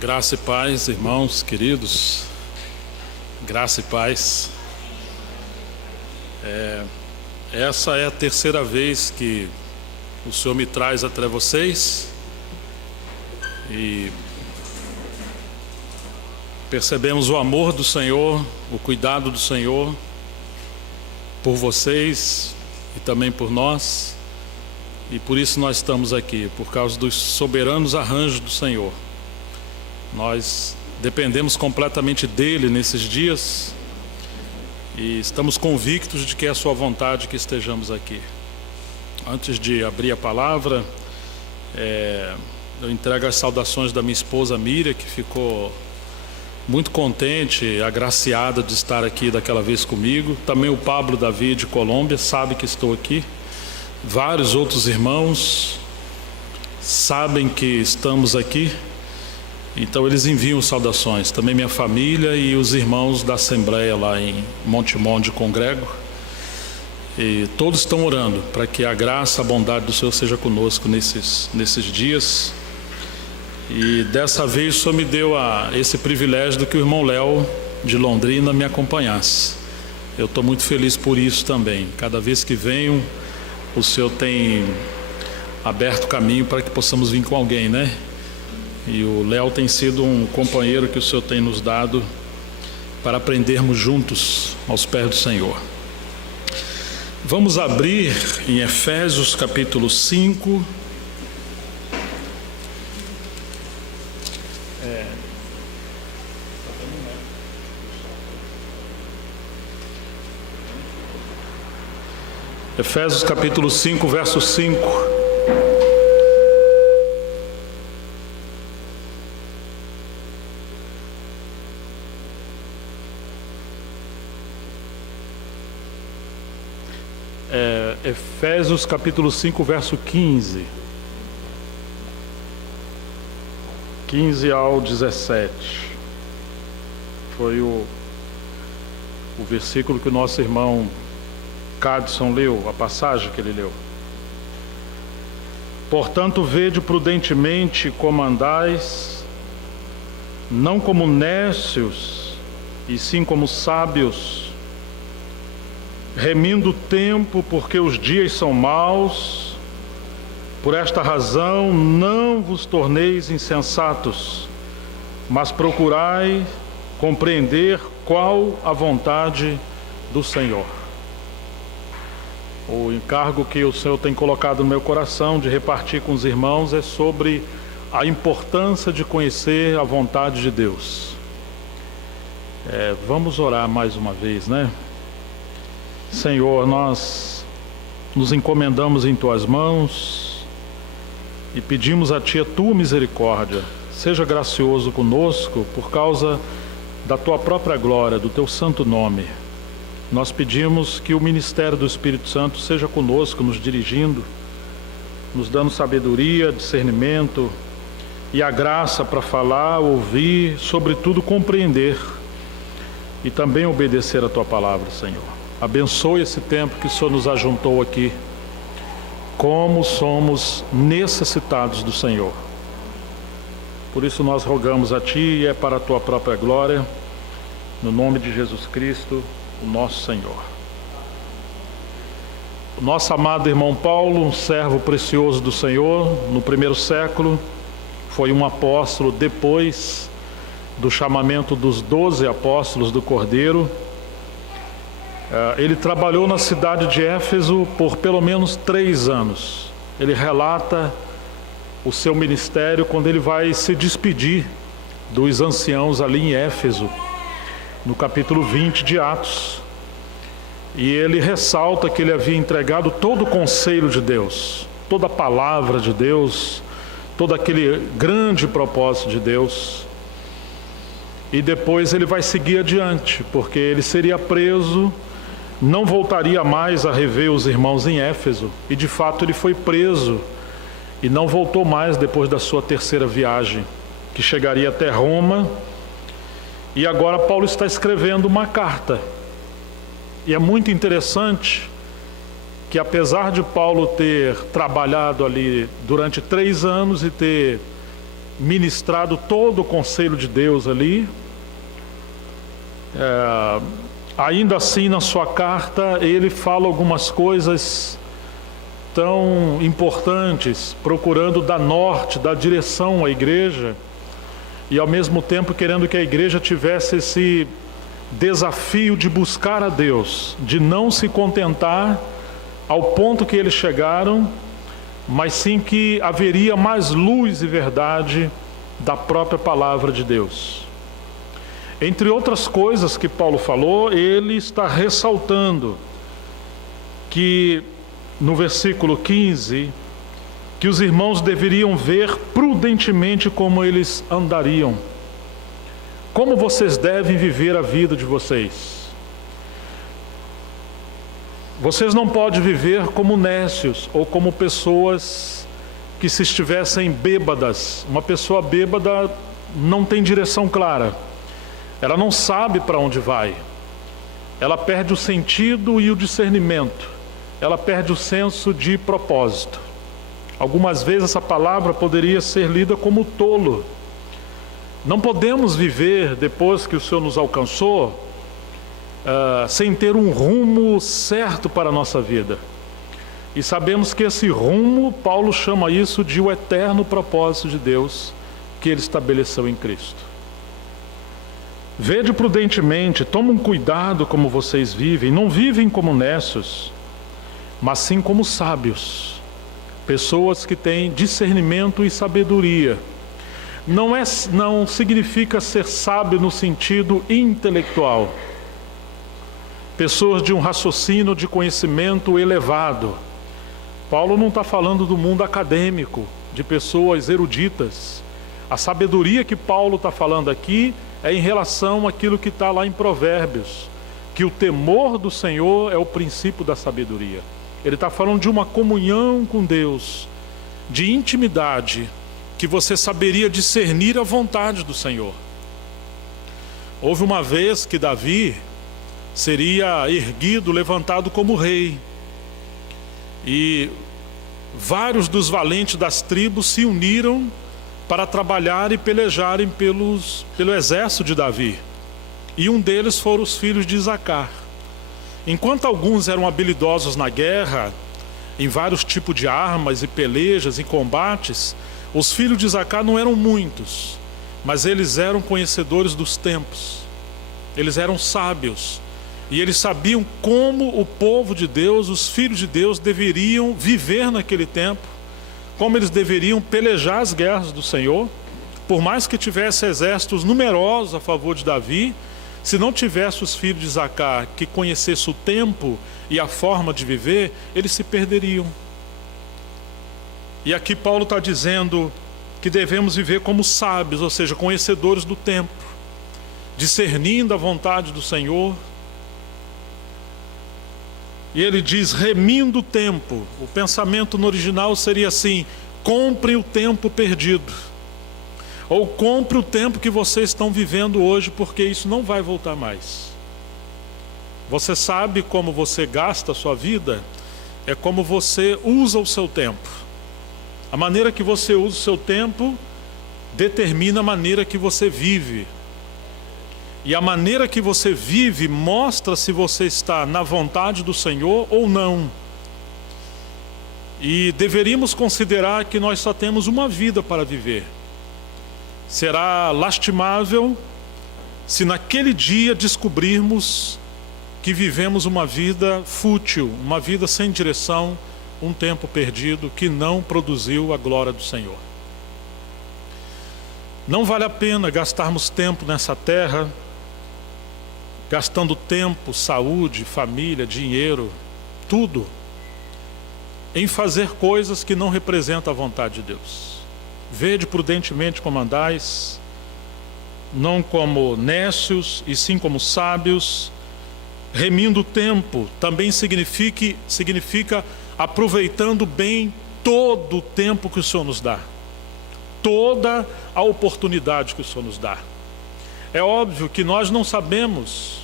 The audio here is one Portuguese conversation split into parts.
Graça e paz, irmãos queridos, graça e paz. Essa é a terceira vez que o Senhor me traz até vocês e percebemos o amor do Senhor, o cuidado do Senhor por vocês e também por nós, e por isso nós estamos aqui, por causa dos soberanos arranjos do Senhor. Nós dependemos completamente dele nesses dias e estamos convictos de que é a sua vontade que estejamos aqui. Antes de abrir a palavra, eu entrego as saudações da minha esposa Miriam, que ficou muito contente, agraciada de estar aqui daquela vez comigo. Também o Pablo Davi de Colômbia sabe que estou aqui. Vários outros irmãos sabem que estamos aqui. Então eles enviam saudações, também minha família e os irmãos da Assembleia lá em Montemor de Congrego. E todos estão orando para que a graça, a bondade do Senhor seja conosco nesses dias. E dessa vez o Senhor me deu esse privilégio de que o irmão Léo de Londrina me acompanhasse. Eu estou muito feliz por isso também. Cada vez que venho, o Senhor tem aberto caminho para que possamos vir com alguém, né? E o Léo tem sido um companheiro que o Senhor tem nos dado para aprendermos juntos aos pés do Senhor. Vamos abrir em Efésios capítulo 5. Efésios capítulo 5, verso 5. Efésios capítulo 5, verso 15. 15 ao 17. Foi o versículo que o nosso irmão Cadson leu, a passagem que ele leu. Portanto, vede prudentemente como andais, não como nécios, e sim como sábios, remindo o tempo, porque os dias são maus. Por esta razão não vos torneis insensatos, mas procurai compreender qual a vontade do Senhor. O encargo que o Senhor tem colocado no meu coração de repartir com os irmãos é sobre a importância de conhecer a vontade de Deus. Vamos orar mais uma vez, né? Senhor, nós nos encomendamos em Tuas mãos e pedimos a Ti a Tua misericórdia. Seja gracioso conosco por causa da Tua própria glória, do Teu santo nome. Nós pedimos que o ministério do Espírito Santo seja conosco, nos dirigindo, nos dando sabedoria, discernimento e a graça para falar, ouvir, sobretudo compreender e também obedecer a Tua palavra, Senhor. Abençoe esse tempo que o Senhor nos ajuntou aqui. Como somos necessitados do Senhor. Por isso nós rogamos a Ti, e é para a Tua própria glória, no nome de Jesus Cristo, o nosso Senhor. O nosso amado irmão Paulo, um servo precioso do Senhor, no primeiro século, foi um apóstolo depois do chamamento dos 12 apóstolos do Cordeiro. Ele trabalhou na cidade de Éfeso por pelo menos 3 anos. Ele relata o seu ministério quando ele vai se despedir dos anciãos ali em Éfeso, no capítulo 20 de Atos. E ele ressalta que ele havia entregado todo o conselho de Deus, toda a palavra de Deus, todo aquele grande propósito de Deus. E depois ele vai seguir adiante, porque ele seria preso, não voltaria mais a rever os irmãos em Éfeso, e de fato ele foi preso e não voltou mais depois da sua terceira viagem, que chegaria até Roma. E agora Paulo está escrevendo uma carta, e é muito interessante que, apesar de Paulo ter trabalhado ali durante 3 anos e ter ministrado todo o conselho de Deus ali. Ainda assim, na sua carta, ele fala algumas coisas tão importantes, procurando dar norte, dar direção à igreja, e ao mesmo tempo querendo que a igreja tivesse esse desafio de buscar a Deus, de não se contentar ao ponto que eles chegaram, mas sim que haveria mais luz e verdade da própria palavra de Deus. Entre outras coisas que Paulo falou, ele está ressaltando que no versículo 15, que os irmãos deveriam ver prudentemente como eles andariam. Como vocês devem viver a vida de vocês? Vocês não podem viver como nécios ou como pessoas que se estivessem bêbadas. Uma pessoa bêbada não tem direção clara. Ela não sabe para onde vai. Ela perde o sentido e o discernimento. Ela perde o senso de propósito. Algumas vezes essa palavra poderia ser lida como tolo. Não podemos viver depois que o Senhor nos alcançou sem ter um rumo certo para a nossa vida. E sabemos que esse rumo, Paulo chama isso de o eterno propósito de Deus que Ele estabeleceu em Cristo. Vede prudentemente, tomem cuidado como vocês vivem, não vivem como nécios, mas sim como sábios, pessoas que têm discernimento e sabedoria. Não significa ser sábio no sentido intelectual, pessoas de um raciocínio de conhecimento elevado. Paulo não está falando do mundo acadêmico, de pessoas eruditas. A sabedoria que Paulo está falando aqui é em relação àquilo que está lá em Provérbios, que o temor do Senhor é o princípio da sabedoria. Ele está falando de uma comunhão com Deus, de intimidade, que você saberia discernir a vontade do Senhor. Houve uma vez que Davi seria erguido, levantado como rei, e vários dos valentes das tribos se uniram para trabalhar e pelejarem pelo exército de Davi. E um deles foram os filhos de Isacar. Enquanto alguns eram habilidosos na guerra, em vários tipos de armas e pelejas e combates, os filhos de Isacar não eram muitos, mas eles eram conhecedores dos tempos. Eles eram sábios. E eles sabiam como o povo de Deus, os filhos de Deus, deveriam viver naquele tempo, como eles deveriam pelejar as guerras do Senhor. Por mais que tivesse exércitos numerosos a favor de Davi, se não tivesse os filhos de Isacar que conhecessem o tempo e a forma de viver, eles se perderiam. E aqui Paulo está dizendo que devemos viver como sábios, ou seja, conhecedores do tempo, discernindo a vontade do Senhor. E ele diz, remindo o tempo. O pensamento no original seria assim: compre o tempo perdido, ou compre o tempo que vocês estão vivendo hoje, porque isso não vai voltar mais. Você sabe como você gasta a sua vida? É como você usa o seu tempo. A maneira que você usa o seu tempo determina a maneira que você vive. E a maneira que você vive mostra se você está na vontade do Senhor ou não. E deveríamos considerar que nós só temos uma vida para viver. Será lastimável se naquele dia descobrirmos que vivemos uma vida fútil, uma vida sem direção, um tempo perdido que não produziu a glória do Senhor. Não vale a pena gastarmos tempo nessa terra, gastando tempo, saúde, família, dinheiro, tudo, em fazer coisas que não representam a vontade de Deus. Vede prudentemente como andais, não como nécios, e sim como sábios. Remindo o tempo também significa aproveitando bem todo o tempo que o Senhor nos dá, toda a oportunidade que o Senhor nos dá. É óbvio que nós não sabemos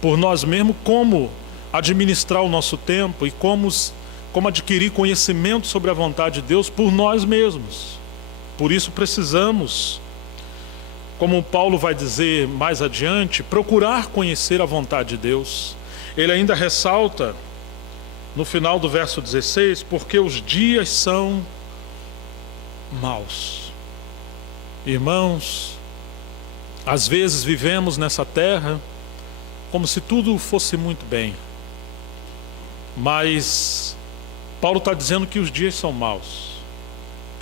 por nós mesmos como administrar o nosso tempo e como adquirir conhecimento sobre a vontade de Deus por nós mesmos. Por isso precisamos, como Paulo vai dizer mais adiante, procurar conhecer a vontade de Deus. Ele ainda ressalta no final do verso 16, porque os dias são maus. Irmãos, às vezes vivemos nessa terra como se tudo fosse muito bem, mas Paulo está dizendo que os dias são maus.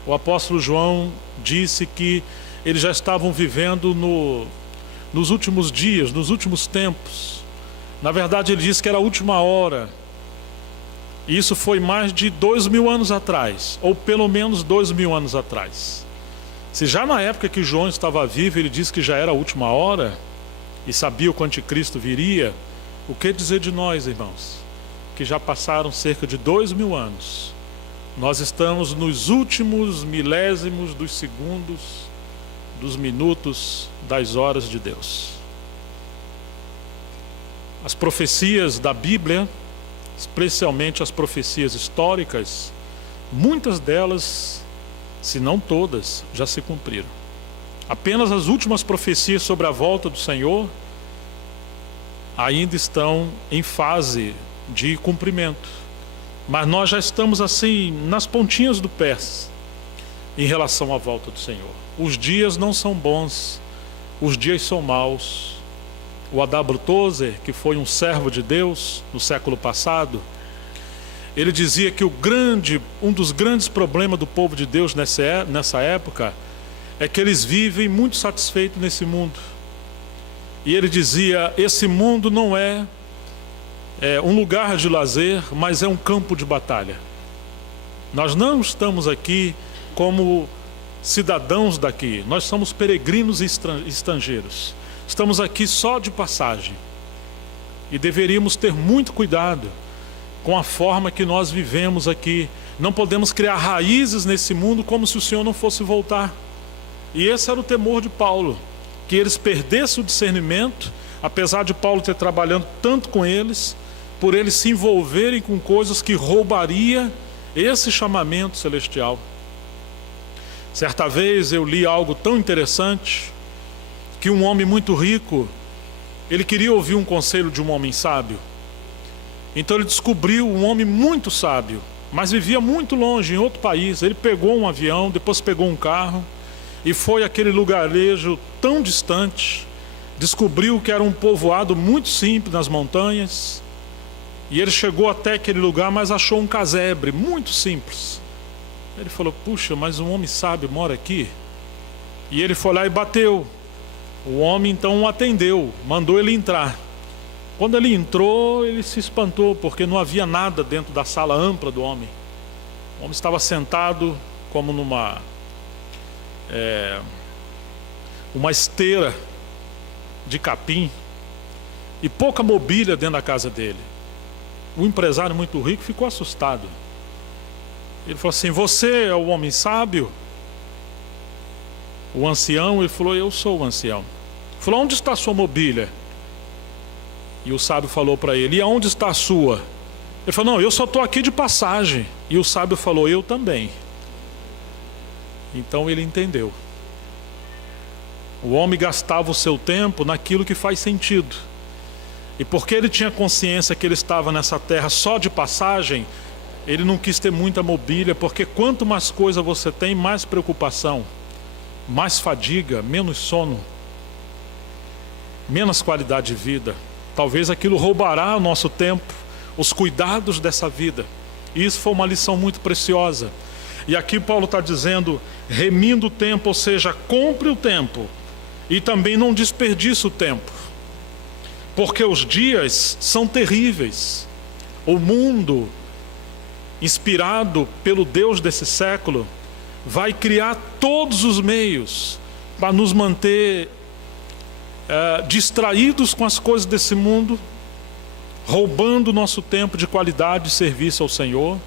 O apóstolo João disse que eles já estavam vivendo nos últimos dias, nos últimos tempos. Na verdade, ele disse que era a última hora. E isso foi mais de 2000 anos atrás, ou pelo menos 2000 anos atrás. Se já na época que João estava vivo, ele disse que já era a última hora, e sabia o que o anticristo viria, o que dizer de nós, irmãos? Que já passaram cerca de 2000 anos. Nós estamos nos últimos milésimos dos segundos, dos minutos, das horas de Deus. As profecias da Bíblia, especialmente as profecias históricas, muitas delas, se não todas, já se cumpriram. Apenas as últimas profecias sobre a volta do Senhor ainda estão em fase de cumprimento. Mas nós já estamos assim, nas pontinhas do pé, em relação à volta do Senhor. Os dias não são bons, os dias são maus. O A.W. Tozer, que foi um servo de Deus no século passado, ele dizia que um dos grandes problemas do povo de Deus nessa época é que eles vivem muito satisfeitos nesse mundo. E ele dizia, esse mundo não é um lugar de lazer, mas é um campo de batalha. Nós não estamos aqui como cidadãos daqui, nós somos peregrinos e estrangeiros. Estamos aqui só de passagem. E deveríamos ter muito cuidado com a forma que nós vivemos aqui. Não podemos criar raízes nesse mundo como se o Senhor não fosse voltar. E esse era o temor de Paulo, que eles perdessem o discernimento, apesar de Paulo ter trabalhado tanto com eles, por eles se envolverem com coisas que roubaria esse chamamento celestial. Certa vez eu li algo tão interessante, que um homem muito rico, ele queria ouvir um conselho de um homem sábio. Então ele descobriu um homem muito sábio, mas vivia muito longe, em outro país. Ele pegou um avião, depois pegou um carro e foi àquele lugarejo tão distante. Descobriu que era um povoado muito simples nas montanhas. E ele chegou até aquele lugar, mas achou um casebre muito simples. Ele falou, puxa, mas um homem sábio mora aqui? E ele foi lá e bateu. O homem então o atendeu, mandou ele entrar. Quando ele entrou, ele se espantou, porque não havia nada dentro da sala ampla do homem. O homem estava sentado como numa uma esteira de capim, e pouca mobília dentro da casa dele. O empresário muito rico ficou assustado. Ele falou assim, você é o homem sábio? O ancião, ele falou, eu sou o ancião. Ele falou, onde está a sua mobília? E o sábio falou para ele, e aonde está a sua? Ele falou, não, eu só estou aqui de passagem. E o sábio falou, eu também. Então ele entendeu. O homem gastava o seu tempo naquilo que faz sentido. E porque ele tinha consciência que ele estava nessa terra só de passagem, ele não quis ter muita mobília, porque quanto mais coisa você tem, mais preocupação, mais fadiga, menos sono, menos qualidade de vida. Talvez aquilo roubará o nosso tempo, os cuidados dessa vida. E isso foi uma lição muito preciosa. E aqui Paulo está dizendo, remindo o tempo, ou seja, compre o tempo e também não desperdice o tempo, porque os dias são terríveis. O mundo, inspirado pelo Deus desse século, vai criar todos os meios para nos manter distraídos com as coisas desse mundo, roubando o nosso tempo de qualidade de serviço ao Senhor,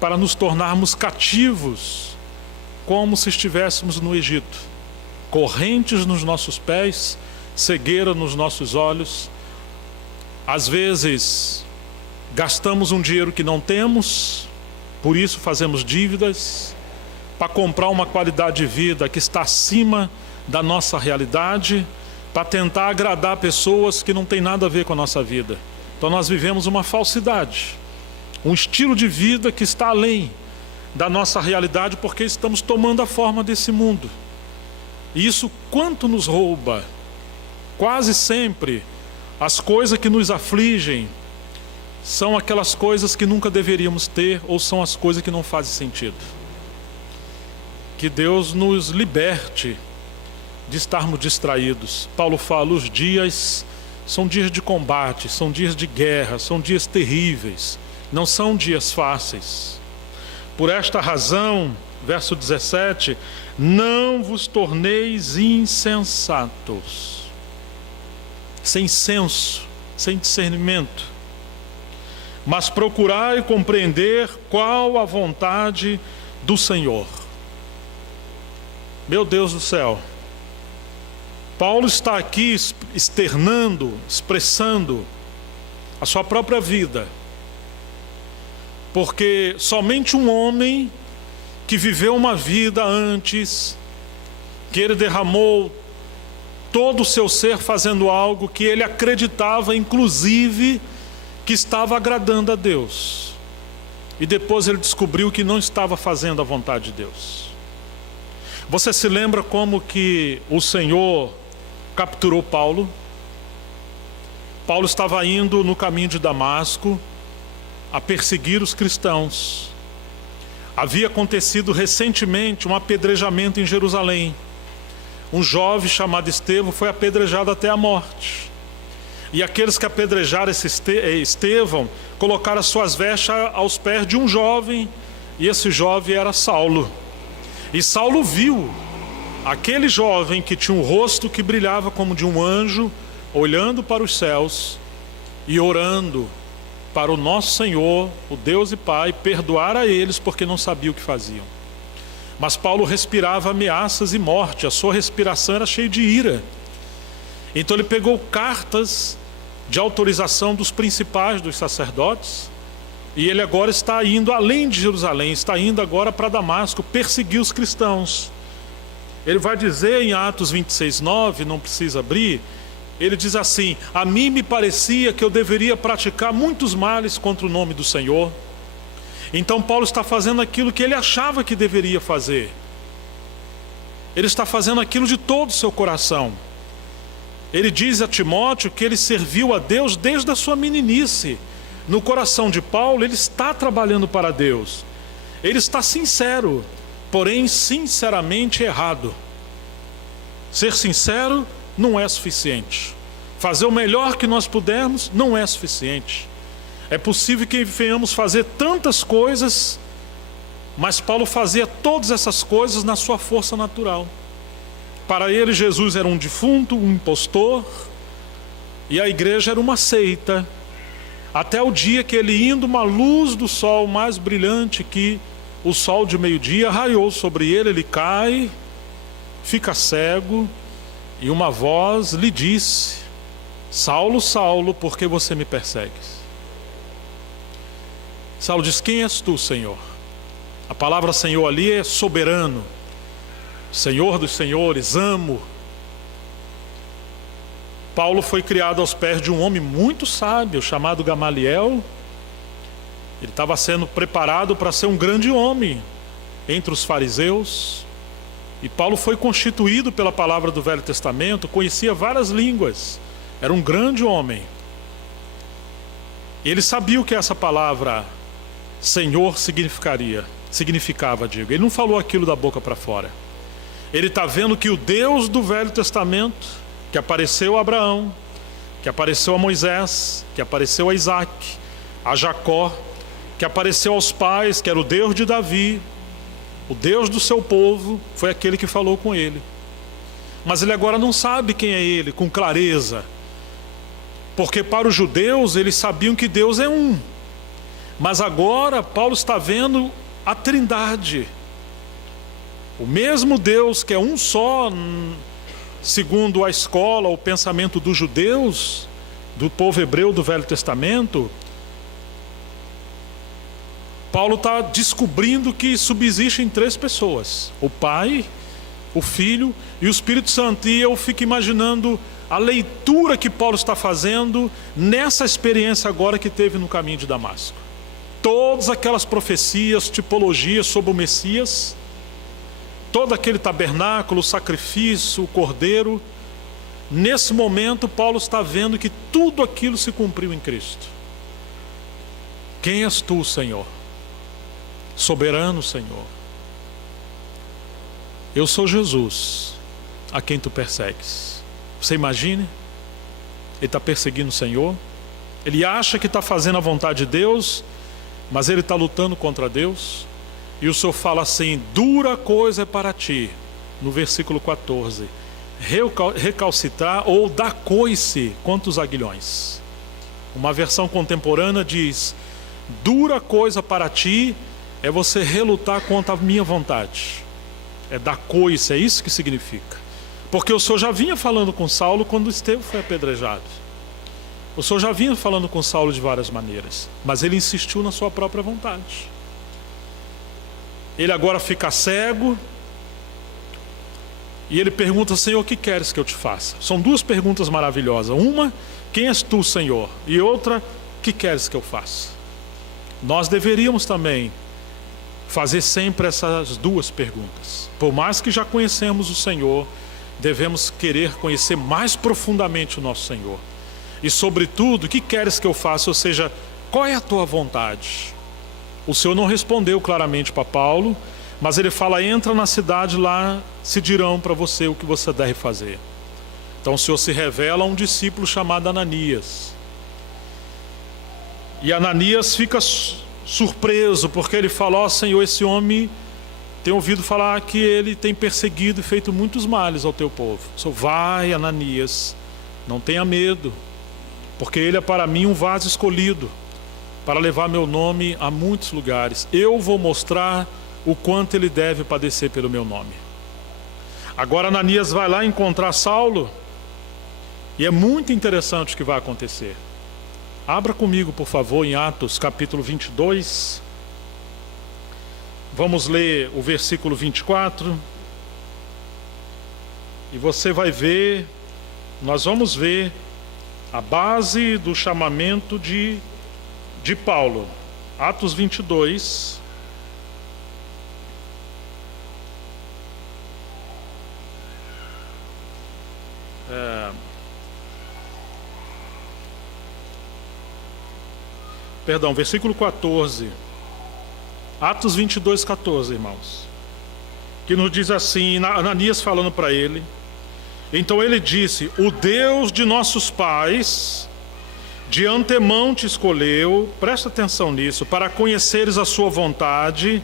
para nos tornarmos cativos, como se estivéssemos no Egito, correntes nos nossos pés, cegueira nos nossos olhos. Às vezes gastamos um dinheiro que não temos, por isso fazemos dívidas. para comprar uma qualidade de vida que está acima da nossa realidade, para tentar agradar pessoas que não tem nada a ver com a nossa vida. Então nós vivemos uma falsidade, um estilo de vida que está além da nossa realidade, porque estamos tomando a forma desse mundo. E isso quanto nos rouba. Quase sempre as coisas que nos afligem são aquelas coisas que nunca deveríamos ter, ou são as coisas que não fazem sentido. Que Deus nos liberte de estarmos distraídos. Paulo fala, os dias são dias de combate, são dias de guerra, são dias terríveis, não são dias fáceis. Por esta razão, verso 17, não vos torneis insensatos, sem senso, sem discernimento, mas procurai compreender qual a vontade do Senhor. Meu Deus do céu, Paulo está aqui externando, expressando a sua própria vida, porque somente um homem que viveu uma vida antes, que ele derramou todo o seu ser fazendo algo que ele acreditava, inclusive, que estava agradando a Deus, e depois ele descobriu que não estava fazendo a vontade de Deus. Você se lembra como que o Senhor capturou Paulo? Paulo estava indo no caminho de Damasco a perseguir os cristãos. Havia acontecido recentemente um apedrejamento em Jerusalém. Um jovem chamado Estevão foi apedrejado até a morte. E aqueles que apedrejaram esse Estevão colocaram as suas vestes aos pés de um jovem, e esse jovem era Saulo. E Saulo viu aquele jovem que tinha um rosto que brilhava como de um anjo, olhando para os céus e orando para o nosso Senhor, o Deus e Pai, perdoar a eles porque não sabia o que faziam. Mas Paulo respirava ameaças e morte, a sua respiração era cheia de ira. Então ele pegou cartas de autorização dos principais, dos sacerdotes, e ele agora está indo além de Jerusalém, está indo agora para Damasco perseguir os cristãos. Ele vai dizer em Atos 26:9, não precisa abrir, ele diz assim: a mim me parecia que eu deveria praticar muitos males contra o nome do Senhor. Então Paulo está fazendo aquilo que ele achava que deveria fazer. Ele está fazendo aquilo de todo o seu coração. Ele diz a Timóteo que ele serviu a Deus desde a sua meninice. No coração de Paulo, ele está trabalhando para Deus. Ele está sincero, porém sinceramente errado. Ser sincero não é suficiente. Fazer o melhor que nós pudermos não é suficiente. É possível que venhamos fazer tantas coisas, mas Paulo fazia todas essas coisas na sua força natural. Para ele, Jesus era um defunto, um impostor, e a igreja era uma seita, até o dia que ele, indo uma luz do sol mais brilhante que o sol de meio-dia, raiou sobre ele, ele cai, fica cego, e uma voz lhe disse: Saulo, Saulo, por que você me persegues? Saulo diz: quem és tu, Senhor? A palavra Senhor ali é soberano, Senhor dos senhores, amo. Paulo foi criado aos pés de um homem muito sábio, chamado Gamaliel. Ele estava sendo preparado para ser um grande homem entre os fariseus. E Paulo foi constituído pela palavra do Velho Testamento, conhecia várias línguas, era um grande homem. Ele sabia o que essa palavra Senhor significava. Ele não falou aquilo da boca para fora. Ele está vendo que o Deus do Velho Testamento, que apareceu a Abraão, que apareceu a Moisés, que apareceu a Isaac, a Jacó, que apareceu aos pais, que era o Deus de Davi, o Deus do seu povo, foi aquele que falou com ele. Mas ele agora não sabe quem é ele com clareza, porque para os judeus eles sabiam que Deus é um. Mas agora Paulo está vendo a Trindade, o mesmo Deus que é um só, segundo a escola, o pensamento dos judeus, do povo hebreu do Velho Testamento. Paulo está descobrindo que subsistem três pessoas: o Pai, o Filho e o Espírito Santo. E eu fico imaginando a leitura que Paulo está fazendo nessa experiência agora que teve no caminho de Damasco. Todas aquelas profecias, tipologias sobre o Messias, todo aquele tabernáculo, o sacrifício, o cordeiro. Nesse momento Paulo está vendo que tudo aquilo se cumpriu em Cristo. Quem és tu, Senhor? Soberano Senhor. Eu sou Jesus, a quem tu persegues. Você imagine? Ele está perseguindo o Senhor. Ele acha que está fazendo a vontade de Deus, mas ele está lutando contra Deus. E o Senhor fala assim: dura coisa é para ti, no versículo 14, recalcitrar ou dar coice contra os aguilhões. Uma versão contemporânea diz: dura coisa para ti é você relutar contra a minha vontade. É dar coice, é isso que significa. Porque o Senhor já vinha falando com Saulo quando Estevão foi apedrejado. O Senhor já vinha falando com Saulo de várias maneiras, mas ele insistiu na sua própria vontade. Ele agora fica cego e ele pergunta: Senhor, o que queres que eu te faça? São duas perguntas maravilhosas. Uma: quem és tu, Senhor? E outra: o que queres que eu faça? Nós deveríamos também fazer sempre essas duas perguntas. Por mais que já conhecemos o Senhor, devemos querer conhecer mais profundamente o nosso Senhor. E sobretudo, o que queres que eu faça? Ou seja, qual é a tua vontade? O Senhor não respondeu claramente para Paulo, mas ele fala: entra na cidade, lá se dirão para você o que você deve fazer. Então o Senhor se revela a um discípulo chamado Ananias. E Ananias fica surpreso, porque ele fala: ó Senhor, esse homem tem ouvido falar que ele tem perseguido e feito muitos males ao teu povo. O Senhor: vai, Ananias, não tenha medo, porque ele é para mim um vaso escolhido, para levar meu nome a muitos lugares. Eu vou mostrar o quanto ele deve padecer pelo meu nome. Agora Ananias vai lá encontrar Saulo, e é muito interessante o que vai acontecer. Abra comigo, por favor, em Atos capítulo 22. Vamos ler o versículo 24. E você vai ver, nós vamos ver a base do chamamento de Paulo. Atos 22. Versículo 14. Atos 22, 14, irmãos. Que nos diz assim, Ananias falando para ele: então ele disse: o Deus de nossos pais de antemão te escolheu, presta atenção nisso, para conheceres a sua vontade,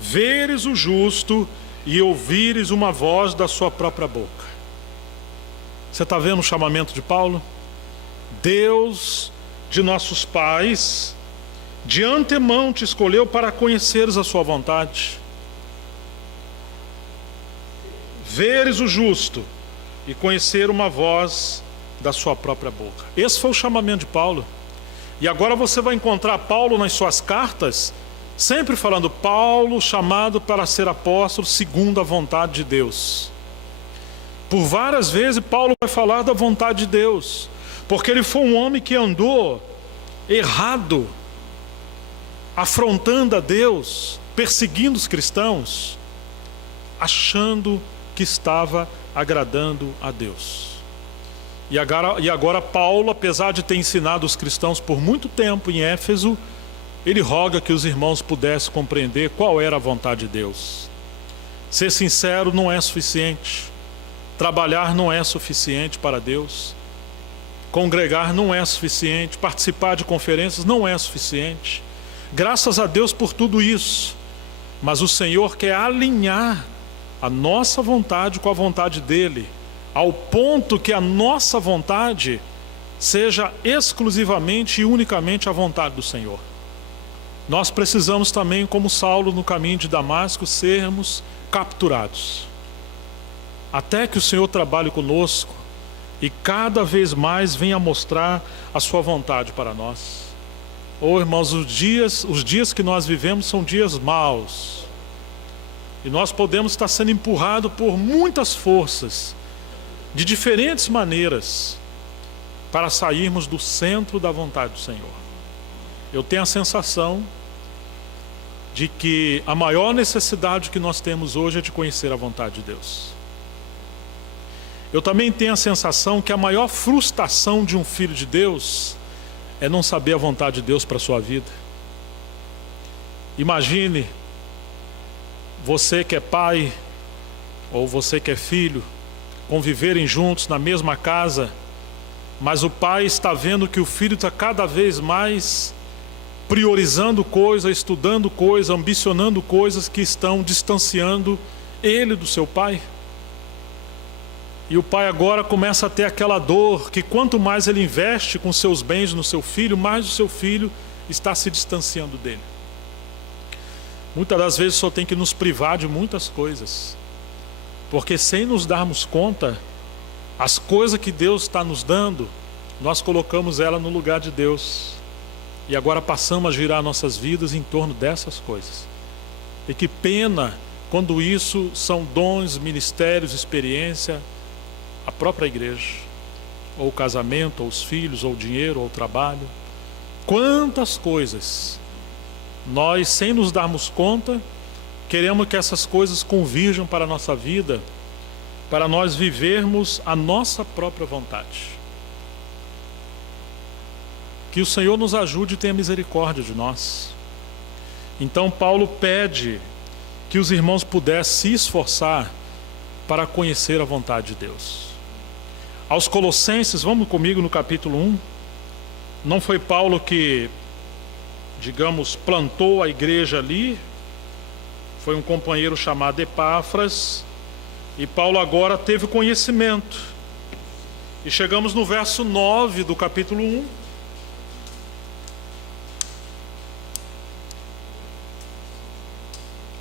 veres o justo e ouvires uma voz da sua própria boca. Você está vendo o chamamento de Paulo? Deus de nossos pais de antemão te escolheu para conheceres a sua vontade, veres o justo e conhecer uma voz da sua própria boca. Esse foi o chamamento de Paulo. E agora você vai encontrar Paulo nas suas cartas sempre falando: Paulo, chamado para ser apóstolo segundo a vontade de Deus. Por várias vezes Paulo vai falar da vontade de Deus, porque ele foi um homem que andou errado, afrontando a Deus, perseguindo os cristãos, achando que estava agradando a Deus. E agora Paulo, apesar de ter ensinado os cristãos por muito tempo em Éfeso, ele roga que os irmãos pudessem compreender qual era a vontade de Deus. Ser sincero não é suficiente. Trabalhar não é suficiente para Deus. Congregar não é suficiente. Participar de conferências não é suficiente. Graças a Deus por tudo isso. Mas o Senhor quer alinhar a nossa vontade com a vontade dEle, ao ponto que a nossa vontade seja exclusivamente e unicamente a vontade do Senhor. Nós precisamos também, como Saulo no caminho de Damasco, sermos capturados, até que o Senhor trabalhe conosco e cada vez mais venha mostrar a sua vontade para nós. Irmãos, os dias que nós vivemos são dias maus. E nós podemos estar sendo empurrados por muitas forças, de diferentes maneiras, para sairmos do centro da vontade do Senhor. Eu tenho a sensação de que a maior necessidade que nós temos hoje é de conhecer a vontade de Deus. Eu também tenho a sensação que a maior frustração de um filho de Deus é não saber a vontade de Deus para a sua vida. Imagine você que é pai ou você que é filho conviverem juntos na mesma casa, mas o pai está vendo que o filho está cada vez mais priorizando coisas, estudando coisas, ambicionando coisas que estão distanciando ele do seu pai. E o pai agora começa a ter aquela dor que quanto mais ele investe com seus bens no seu filho, mais o seu filho está se distanciando dele. Muitas das vezes só tem que nos privar de muitas coisas, porque sem nos darmos conta, as coisas que Deus está nos dando, nós colocamos ela no lugar de Deus. E agora passamos a girar nossas vidas em torno dessas coisas. E que pena quando isso são dons, ministérios, experiência, a própria igreja, ou o casamento, ou os filhos, ou o dinheiro, ou o trabalho. Quantas coisas nós, sem nos darmos conta, queremos que essas coisas convirjam para a nossa vida, para nós vivermos a nossa própria vontade. Que o Senhor nos ajude e tenha misericórdia de nós. Então Paulo pede que os irmãos pudessem se esforçar para conhecer a vontade de Deus. Aos Colossenses, vamos comigo no capítulo 1. Não foi Paulo que, digamos, plantou a igreja ali. Foi um companheiro chamado Epáfras. E Paulo agora teve conhecimento. E chegamos no verso 9 do capítulo 1.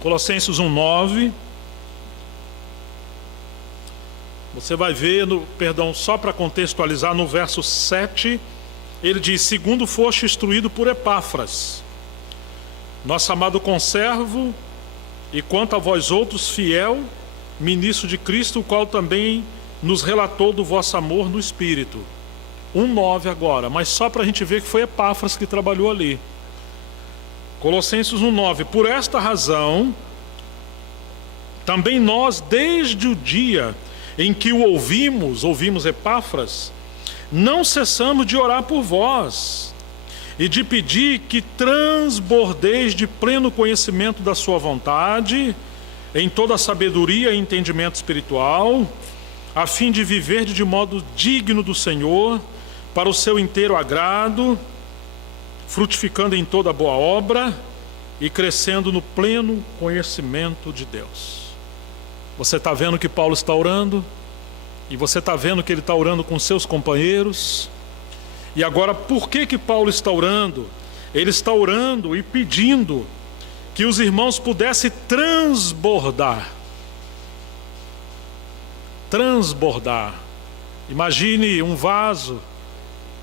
Colossenses 1:9. Você vai ver, só para contextualizar, no verso 7, ele diz: segundo foste instruído por Epáfras, nosso amado conservo, e quanto a vós outros, fiel, ministro de Cristo, o qual também nos relatou do vosso amor no Espírito. 1:9 agora, mas só para a gente ver que foi Epáfras que trabalhou ali. Colossenses 1:9. Por esta razão, também nós, desde o dia em que o ouvimos Epáfras, não cessamos de orar por vós e de pedir que transbordeis de pleno conhecimento da sua vontade, em toda a sabedoria e entendimento espiritual, a fim de viver de modo digno do Senhor, para o seu inteiro agrado, frutificando em toda boa obra e crescendo no pleno conhecimento de Deus. Você está vendo que Paulo está orando, e você está vendo que ele está orando com seus companheiros. E agora, por que Paulo está orando? Ele está orando e pedindo que os irmãos pudessem transbordar. Imagine um vaso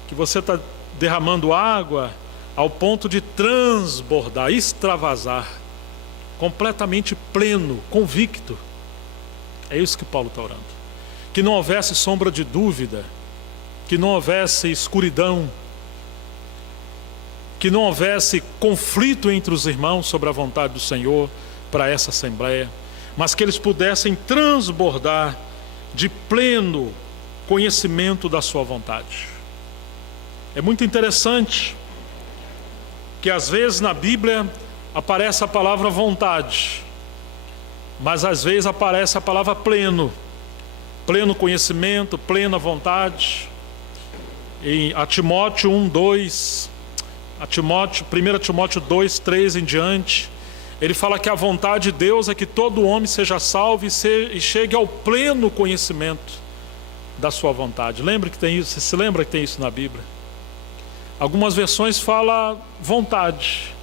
que você está derramando água ao ponto de transbordar, extravasar, completamente pleno, convicto. É isso que Paulo está orando. Que não houvesse sombra de dúvida, que não houvesse escuridão, que não houvesse conflito entre os irmãos sobre a vontade do Senhor para essa assembleia, mas que eles pudessem transbordar de pleno conhecimento da sua vontade. É muito interessante que às vezes na Bíblia aparece a palavra vontade, mas às vezes aparece a palavra pleno conhecimento, plena vontade. Em Timóteo 1:2, 1 Timóteo 2:3 em diante, ele fala que a vontade de Deus é que todo homem seja salvo e chegue ao pleno conhecimento da sua vontade. Lembra que tem isso? Você se lembra que tem isso na Bíblia? Algumas versões falam vontade,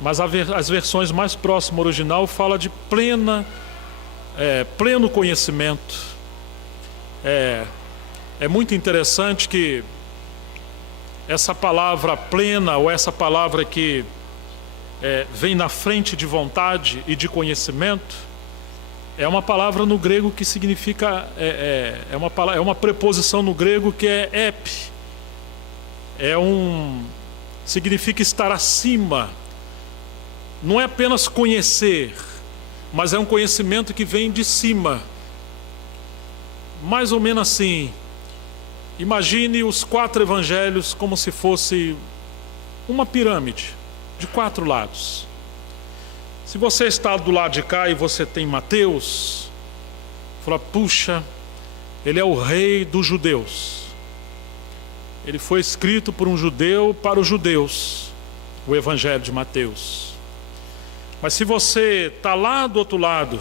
mas as versões mais próximas ao original falam de pleno conhecimento. É muito interessante que essa palavra plena, ou essa palavra que vem na frente de vontade e de conhecimento, é uma palavra no grego que significa, é uma preposição no grego que é ep. Significa estar acima. Não é apenas conhecer, mas é um conhecimento que vem de cima. Mais ou menos assim. Imagine os 4 evangelhos como se fosse uma pirâmide de 4 lados. Se você está do lado de cá e você tem Mateus, fala, puxa, ele é o rei dos judeus. Ele foi escrito por um judeu para os judeus, o evangelho de Mateus. Mas se você está lá do outro lado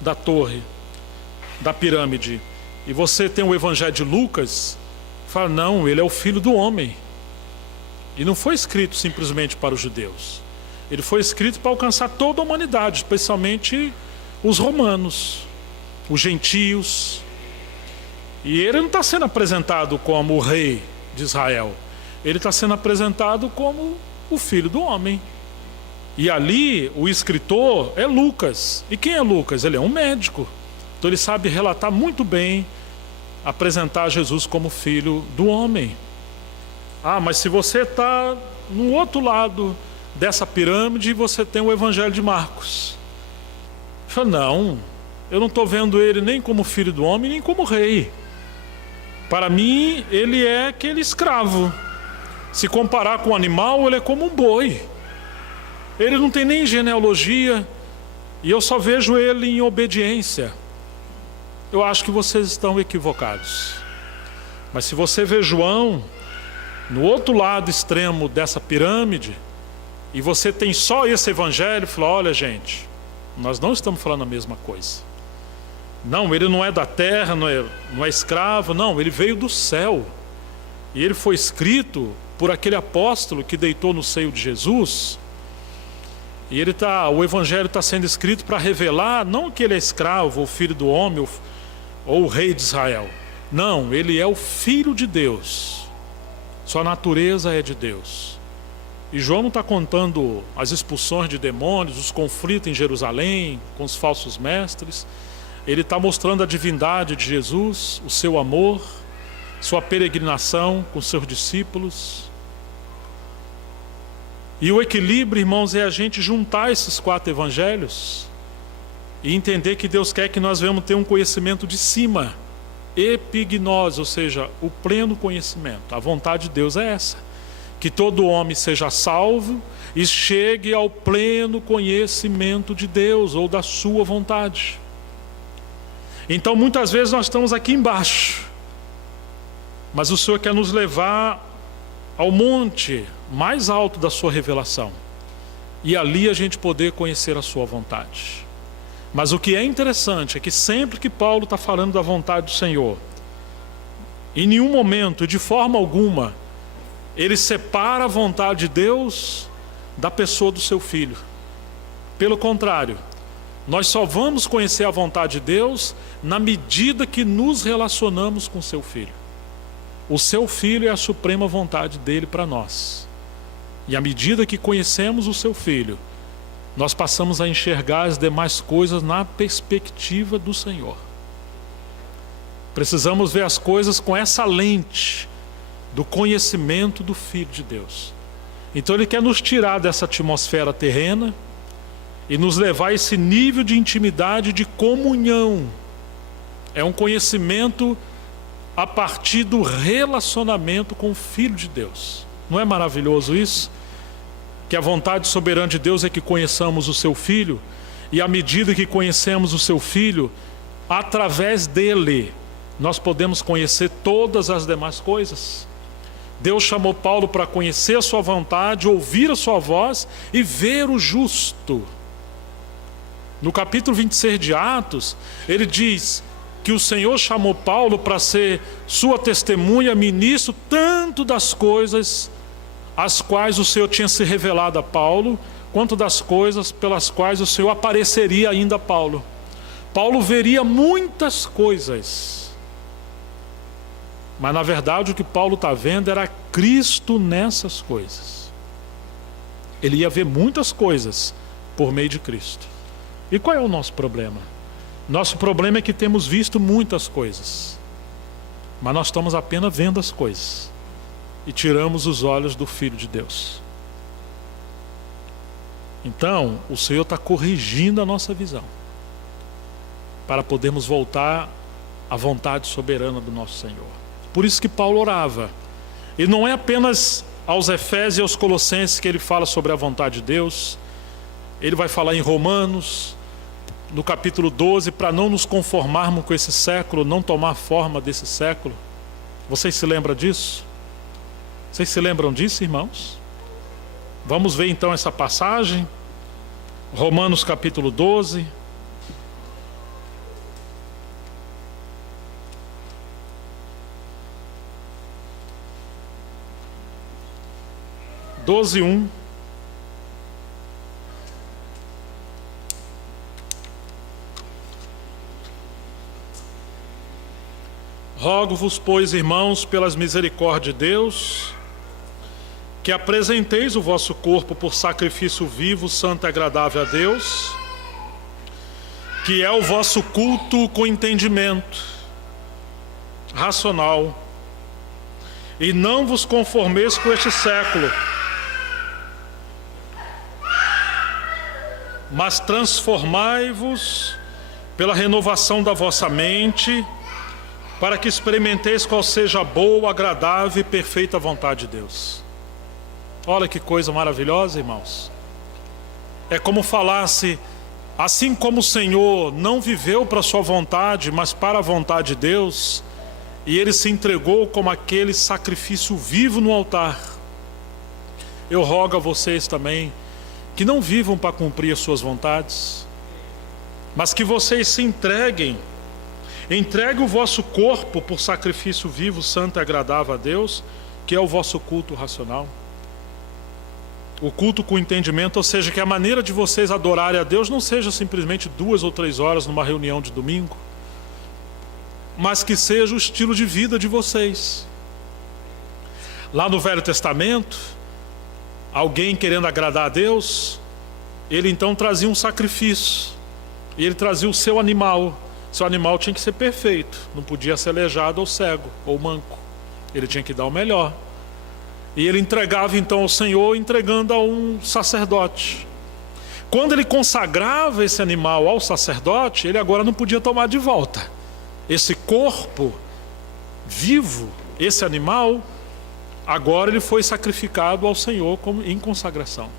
da torre, da pirâmide, e você tem o evangelho de Lucas, fala, não, ele é o filho do homem. E não foi escrito simplesmente para os judeus. Ele foi escrito para alcançar toda a humanidade, especialmente os romanos, os gentios. E ele não está sendo apresentado como o rei de Israel. Ele está sendo apresentado como o filho do homem. E ali o escritor é Lucas. E quem é Lucas? Ele é um médico. Então ele sabe relatar muito bem, apresentar Jesus como filho do homem. Ah, mas se você está no outro lado dessa pirâmide, você tem o evangelho de Marcos. Fala, não, eu não estou vendo ele nem como filho do homem, nem como rei. Para mim, ele é aquele escravo. Se comparar com o animal, ele é como um boi. Ele não tem nem genealogia, e eu só vejo ele em obediência. Eu acho que vocês estão equivocados. Mas se você vê João no outro lado extremo dessa pirâmide, e você tem só esse evangelho, fala, olha gente, nós não estamos falando a mesma coisa. Não, ele não é da terra, não é escravo, não, ele veio do céu. E ele foi escrito por aquele apóstolo que deitou no seio de Jesus. E o evangelho está sendo escrito para revelar, não que ele é escravo, ou filho do homem, ou o rei de Israel. Não, ele é o filho de Deus. Sua natureza é de Deus. E João não está contando as expulsões de demônios, os conflitos em Jerusalém, com os falsos mestres. Ele está mostrando a divindade de Jesus, o seu amor, sua peregrinação com seus discípulos. E o equilíbrio, irmãos, é a gente juntar esses 4 evangelhos e entender que Deus quer que nós venhamos ter um conhecimento de cima, epignose, ou seja, o pleno conhecimento. A vontade de Deus é essa, que todo homem seja salvo e chegue ao pleno conhecimento de Deus ou da sua vontade. Então muitas vezes nós estamos aqui embaixo, mas o Senhor quer nos levar ao monte mais alto da sua revelação, e ali a gente poder conhecer a sua vontade. Mas o que é interessante é que sempre que Paulo está falando da vontade do Senhor, em nenhum momento, de forma alguma, ele separa a vontade de Deus da pessoa do seu filho. Pelo contrário, nós só vamos conhecer a vontade de Deus na medida que nos relacionamos com o seu filho. O seu filho é a suprema vontade dele para nós. E à medida que conhecemos o seu filho, nós passamos a enxergar as demais coisas na perspectiva do Senhor. Precisamos ver as coisas com essa lente do conhecimento do Filho de Deus. Então ele quer nos tirar dessa atmosfera terrena e nos levar a esse nível de intimidade, de comunhão. É um conhecimento a partir do relacionamento com o Filho de Deus. Não é maravilhoso isso? Que a vontade soberana de Deus é que conheçamos o seu Filho, e à medida que conhecemos o seu Filho, através dele, nós podemos conhecer todas as demais coisas. Deus chamou Paulo para conhecer a sua vontade, ouvir a sua voz e ver o justo. No capítulo 26 de Atos, ele diz que o Senhor chamou Paulo para ser sua testemunha, ministro, tanto das coisas as quais o Senhor tinha se revelado a Paulo, quanto das coisas pelas quais o Senhor apareceria ainda a Paulo. Paulo veria muitas coisas, Mas na verdade o que Paulo está vendo era Cristo nessas coisas. Ele ia ver muitas coisas por meio de Cristo. E qual é o nosso problema? Nosso problema é que temos visto muitas coisas, mas nós estamos apenas vendo as coisas e tiramos os olhos do Filho de Deus. Então, o Senhor está corrigindo a nossa visão para podermos voltar à vontade soberana do nosso Senhor. Por isso que Paulo orava. E não é apenas aos Efésios e aos Colossenses que ele fala sobre a vontade de Deus. Ele vai falar em Romanos, no capítulo 12, para não nos conformarmos com esse século, não tomar forma desse século. Vocês se lembram disso? Vocês se lembram disso, irmãos? Vamos ver então essa passagem. Romanos capítulo 12. Doze, 1. Rogo-vos, pois, irmãos, pelas misericórdias de Deus, que apresenteis o vosso corpo por sacrifício vivo, santo e agradável a Deus, que é o vosso culto com entendimento racional, e não vos conformeis com este século, mas transformai-vos pela renovação da vossa mente, para que experimenteis qual seja a boa, agradável e perfeita vontade de Deus. Olha que coisa maravilhosa, irmãos. É como falasse, assim como o Senhor não viveu para a sua vontade, mas para a vontade de Deus, e Ele se entregou como aquele sacrifício vivo no altar. Eu rogo a vocês também, que não vivam para cumprir as suas vontades, mas que vocês se entreguem o vosso corpo por sacrifício vivo, santo e agradável a Deus, que é o vosso culto racional. O culto com entendimento, ou seja, que a maneira de vocês adorarem a Deus não seja simplesmente 2 ou 3 horas numa reunião de domingo, mas que seja o estilo de vida de vocês. Lá no Velho Testamento, alguém querendo agradar a Deus, ele então trazia um sacrifício, e ele trazia o seu animal. Seu animal tinha que ser perfeito, não podia ser aleijado ou cego ou manco, ele tinha que dar o melhor. E ele entregava então ao Senhor, entregando a um sacerdote. Quando ele consagrava esse animal ao sacerdote, ele agora não podia tomar de volta. Esse corpo vivo, esse animal, agora ele foi sacrificado ao Senhor em consagração.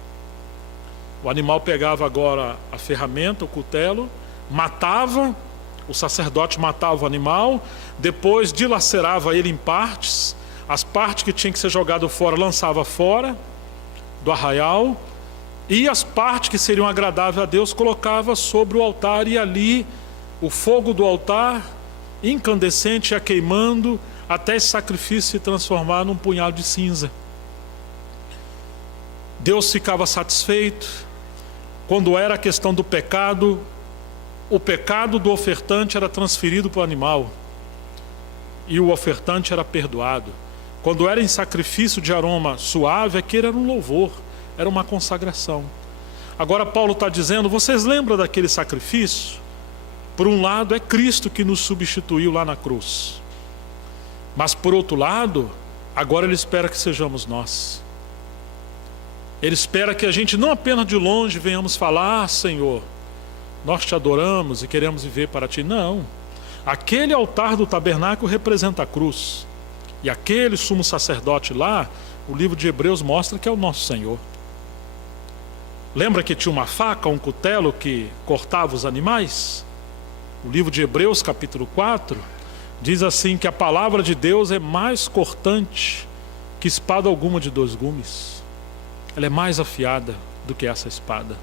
O animal pegava agora a ferramenta, o cutelo, matava, o sacerdote matava o animal, depois dilacerava ele em partes, as partes que tinham que ser jogadas fora, lançava fora do arraial, e as partes que seriam agradáveis a Deus, colocava sobre o altar, e ali o fogo do altar, incandescente, ia queimando, até esse sacrifício se transformar num punhado de cinza. Deus ficava satisfeito. Quando era a questão do pecado, o pecado do ofertante era transferido para o animal, e o ofertante era perdoado. Quando era em sacrifício de aroma suave, aquele era um louvor, era uma consagração. Agora Paulo está dizendo, vocês lembram daquele sacrifício? Por um lado é Cristo que nos substituiu lá na cruz, mas por outro lado, agora Ele espera que sejamos nós. Ele espera que a gente não apenas de longe venhamos falar, Senhor, nós te adoramos e queremos viver para ti. Não, aquele altar do tabernáculo representa a cruz, e aquele sumo sacerdote lá, o livro de Hebreus mostra que é o nosso Senhor. Lembra que tinha uma faca, um cutelo que cortava os animais? O livro de Hebreus capítulo 4 diz assim que a palavra de Deus é mais cortante que espada alguma de 2 gumes. Ela é mais afiada do que essa espada.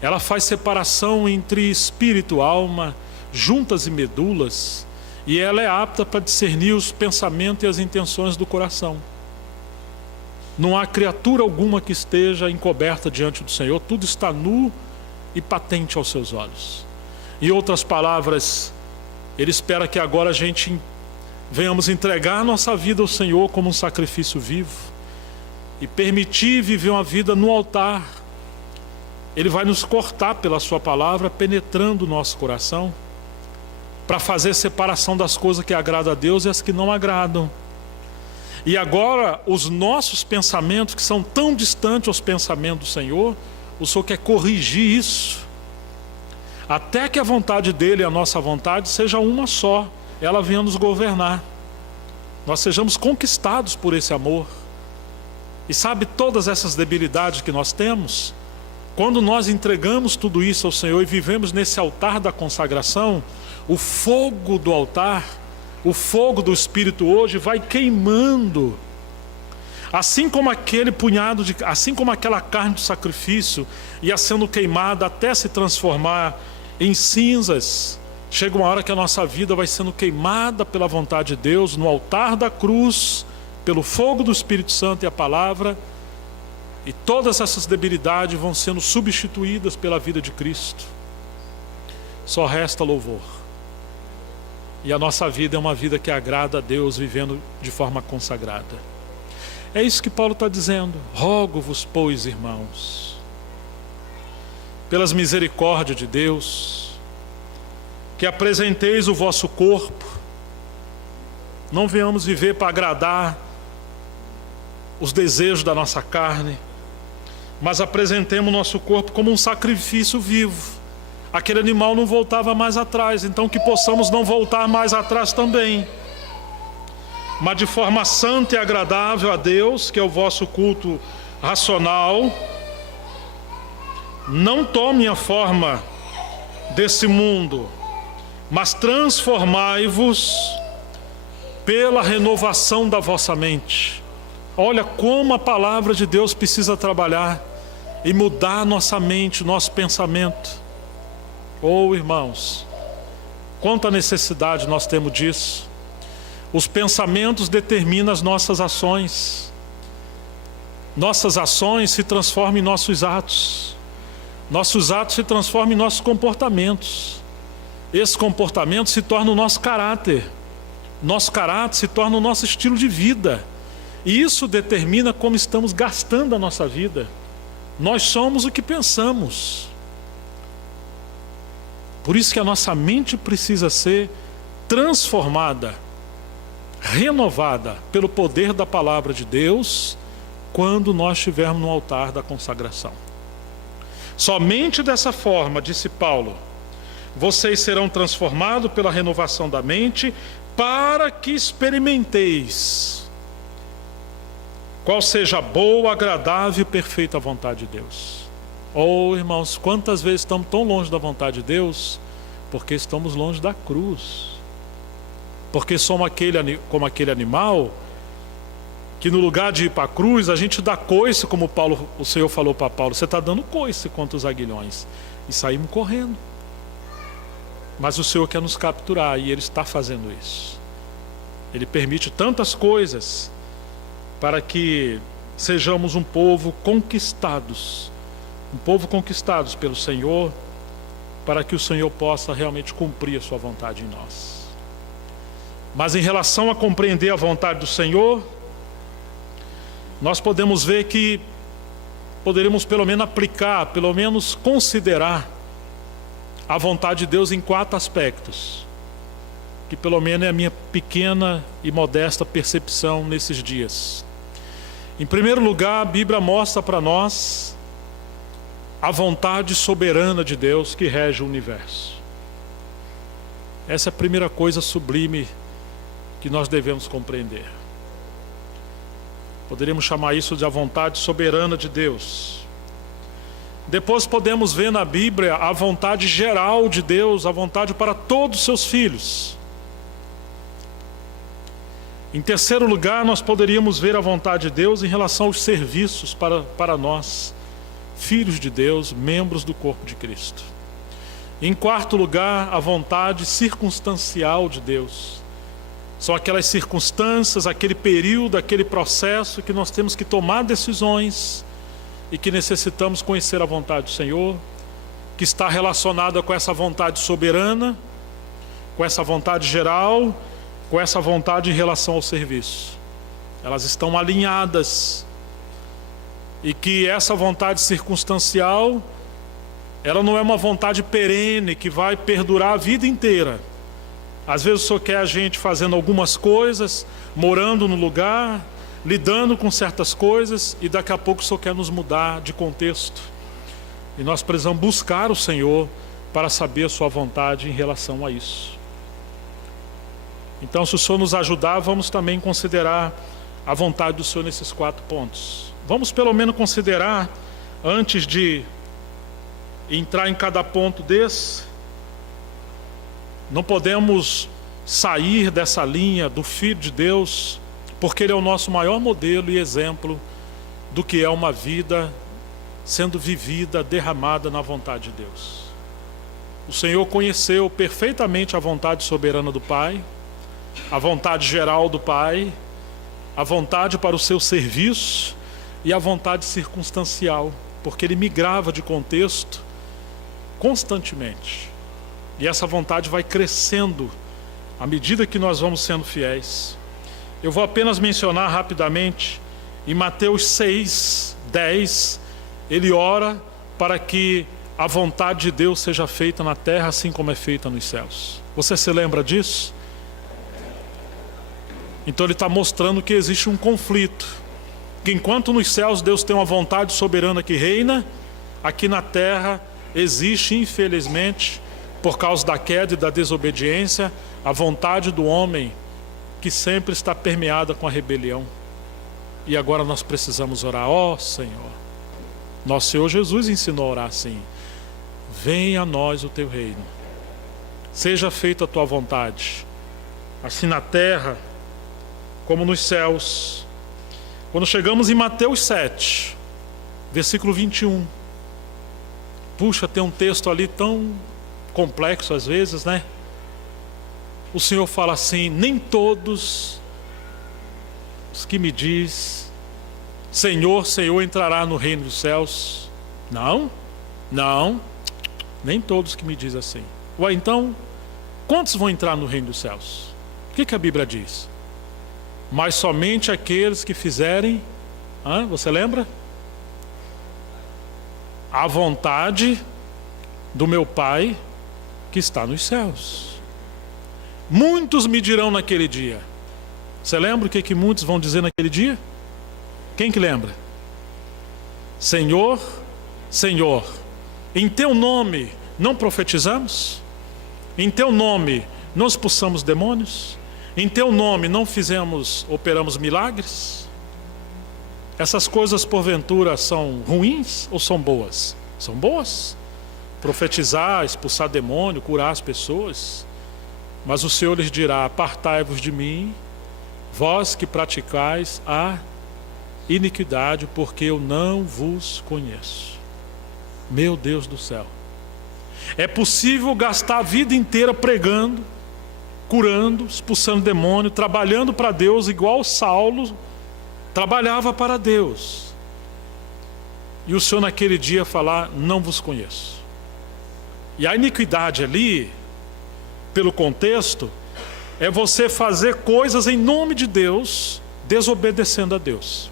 Ela faz separação entre espírito, alma, juntas e medulas, e ela é apta para discernir os pensamentos e as intenções do coração. Não há criatura alguma que esteja encoberta diante do Senhor, tudo está nu e patente aos seus olhos. Em outras palavras, Ele espera que agora a gente venhamos entregar nossa vida ao Senhor como um sacrifício vivo e permitir viver uma vida no altar. Ele vai nos cortar pela sua palavra, penetrando o nosso coração, para fazer separação das coisas que agradam a Deus e as que não agradam. E agora, os nossos pensamentos, que são tão distantes aos pensamentos do Senhor, o Senhor quer corrigir isso, até que a vontade dEle e a nossa vontade seja uma só, ela venha nos governar, nós sejamos conquistados por esse amor. E sabe, todas essas debilidades que nós temos, quando nós entregamos tudo isso ao Senhor e vivemos nesse altar da consagração, o fogo do altar, o fogo do Espírito hoje vai queimando, assim como aquele punhado assim como aquela carne de sacrifício ia sendo queimada até se transformar em cinzas. Chega uma hora que a nossa vida vai sendo queimada pela vontade de Deus no altar da cruz, pelo fogo do Espírito Santo e a palavra, e todas essas debilidades vão sendo substituídas pela vida de Cristo. Só resta louvor. E a nossa vida é uma vida que agrada a Deus, vivendo de forma consagrada. É isso que Paulo está dizendo. Rogo-vos, pois, irmãos, pelas misericórdias de Deus, que apresenteis o vosso corpo. Não venhamos viver para agradar os desejos da nossa carne, mas apresentemos o nosso corpo como um sacrifício vivo. Aquele animal não voltava mais atrás, então que possamos não voltar mais atrás também, mas de forma santa e agradável a Deus, que é o vosso culto racional. Não tome a forma desse mundo, mas transformai-vos pela renovação da vossa mente. Olha como a palavra de Deus precisa trabalhar e mudar nossa mente, nosso pensamento. Oh, irmãos, quanta necessidade nós temos disso. Os pensamentos determinam as nossas ações. Nossas ações se transformam em nossos atos. Nossos atos se transformam em nossos comportamentos. Esse comportamento se torna o nosso caráter. Nosso caráter se torna o nosso estilo de vida. E isso determina como estamos gastando a nossa vida. Nós somos o que pensamos. Por isso que a nossa mente precisa ser transformada, renovada pelo poder da palavra de Deus, quando nós estivermos no altar da consagração. Somente dessa forma, disse Paulo, vocês serão transformados pela renovação da mente, para que experimenteis qual seja a boa, agradável e perfeita vontade de Deus. Oh, irmãos, quantas vezes estamos tão longe da vontade de Deus, porque estamos longe da cruz. Porque somos como aquele animal, que no lugar de ir para a cruz, a gente dá coice, como o Senhor falou para Paulo, você está dando coice contra os aguilhões, e saímos correndo. Mas o Senhor quer nos capturar, e Ele está fazendo isso. Ele permite tantas coisas, para que sejamos um povo conquistados pelo Senhor, para que o Senhor possa realmente cumprir a sua vontade em nós. Mas em relação a compreender a vontade do Senhor, nós podemos ver que poderíamos pelo menos aplicar, pelo menos considerar a vontade de Deus em 4 aspectos, que pelo menos é a minha pequena e modesta percepção nesses dias. Em primeiro lugar, a Bíblia mostra para nós a vontade soberana de Deus que rege o universo. Essa é a primeira coisa sublime que nós devemos compreender. Poderíamos chamar isso de a vontade soberana de Deus. Depois podemos ver na Bíblia a vontade geral de Deus, a vontade para todos os seus filhos. Em terceiro lugar, nós poderíamos ver a vontade de Deus em relação aos serviços para nós, filhos de Deus, membros do corpo de Cristo. Em quarto lugar, a vontade circunstancial de Deus. São aquelas circunstâncias, aquele período, aquele processo que nós temos que tomar decisões e que necessitamos conhecer a vontade do Senhor, que está relacionada com essa vontade soberana, com essa vontade geral com essa vontade em relação ao serviço. Elas estão alinhadas. E que essa vontade circunstancial, ela não é uma vontade perene que vai perdurar a vida inteira. Às vezes o Senhor quer a gente fazendo algumas coisas, morando no lugar, lidando com certas coisas, e daqui a pouco o Senhor quer nos mudar de contexto. E nós precisamos buscar o Senhor para saber a sua vontade em relação a isso. Então, se o Senhor nos ajudar, vamos também considerar a vontade do Senhor nesses 4 pontos. Vamos pelo menos considerar, antes de entrar em cada ponto desse, não podemos sair dessa linha do Filho de Deus, porque Ele é o nosso maior modelo e exemplo do que é uma vida sendo vivida, derramada na vontade de Deus. O Senhor conheceu perfeitamente a vontade soberana do Pai, a vontade geral do Pai, a vontade para o seu serviço e a vontade circunstancial, porque Ele migrava de contexto constantemente. E essa vontade vai crescendo à medida que nós vamos sendo fiéis. Eu vou apenas mencionar rapidamente, em Mateus 6:10, Ele ora para que a vontade de Deus seja feita na terra assim como é feita nos céus. Você se lembra disso? Então Ele está mostrando que existe um conflito, que enquanto nos céus Deus tem uma vontade soberana que reina, aqui na terra existe, infelizmente, por causa da queda e da desobediência, a vontade do homem que sempre está permeada com a rebelião. E agora nós precisamos orar: ó Senhor, nosso Senhor Jesus ensinou a orar assim: venha a nós o teu reino, seja feita a tua vontade, assim na terra como nos céus. Quando chegamos em Mateus 7, versículo 21, puxa, tem um texto ali tão complexo às vezes, né? O Senhor fala assim: nem todos os que me diz Senhor, Senhor entrará no reino dos céus. Não, nem todos que me diz assim. Ué, então, quantos vão entrar no reino dos céus? O que a Bíblia diz? Mas somente aqueles que fizerem, você lembra? A vontade do meu Pai que está nos céus. Muitos me dirão naquele dia. Você lembra o que muitos vão dizer naquele dia? Quem que lembra? Senhor, Senhor, em teu nome não profetizamos? Em teu nome não expulsamos demônios? Em teu nome não operamos milagres? Essas coisas porventura são ruins ou são boas? São boas. Profetizar, expulsar demônio, curar as pessoas. Mas o Senhor lhes dirá: apartai-vos de mim, vós que praticais a iniquidade, porque eu não vos conheço. Meu Deus do céu. É possível gastar a vida inteira pregando, curando, expulsando demônio, trabalhando para Deus, igual Saulo trabalhava para Deus, e o Senhor naquele dia falar: não vos conheço. E a iniquidade ali, pelo contexto, é você fazer coisas em nome de Deus, desobedecendo a Deus.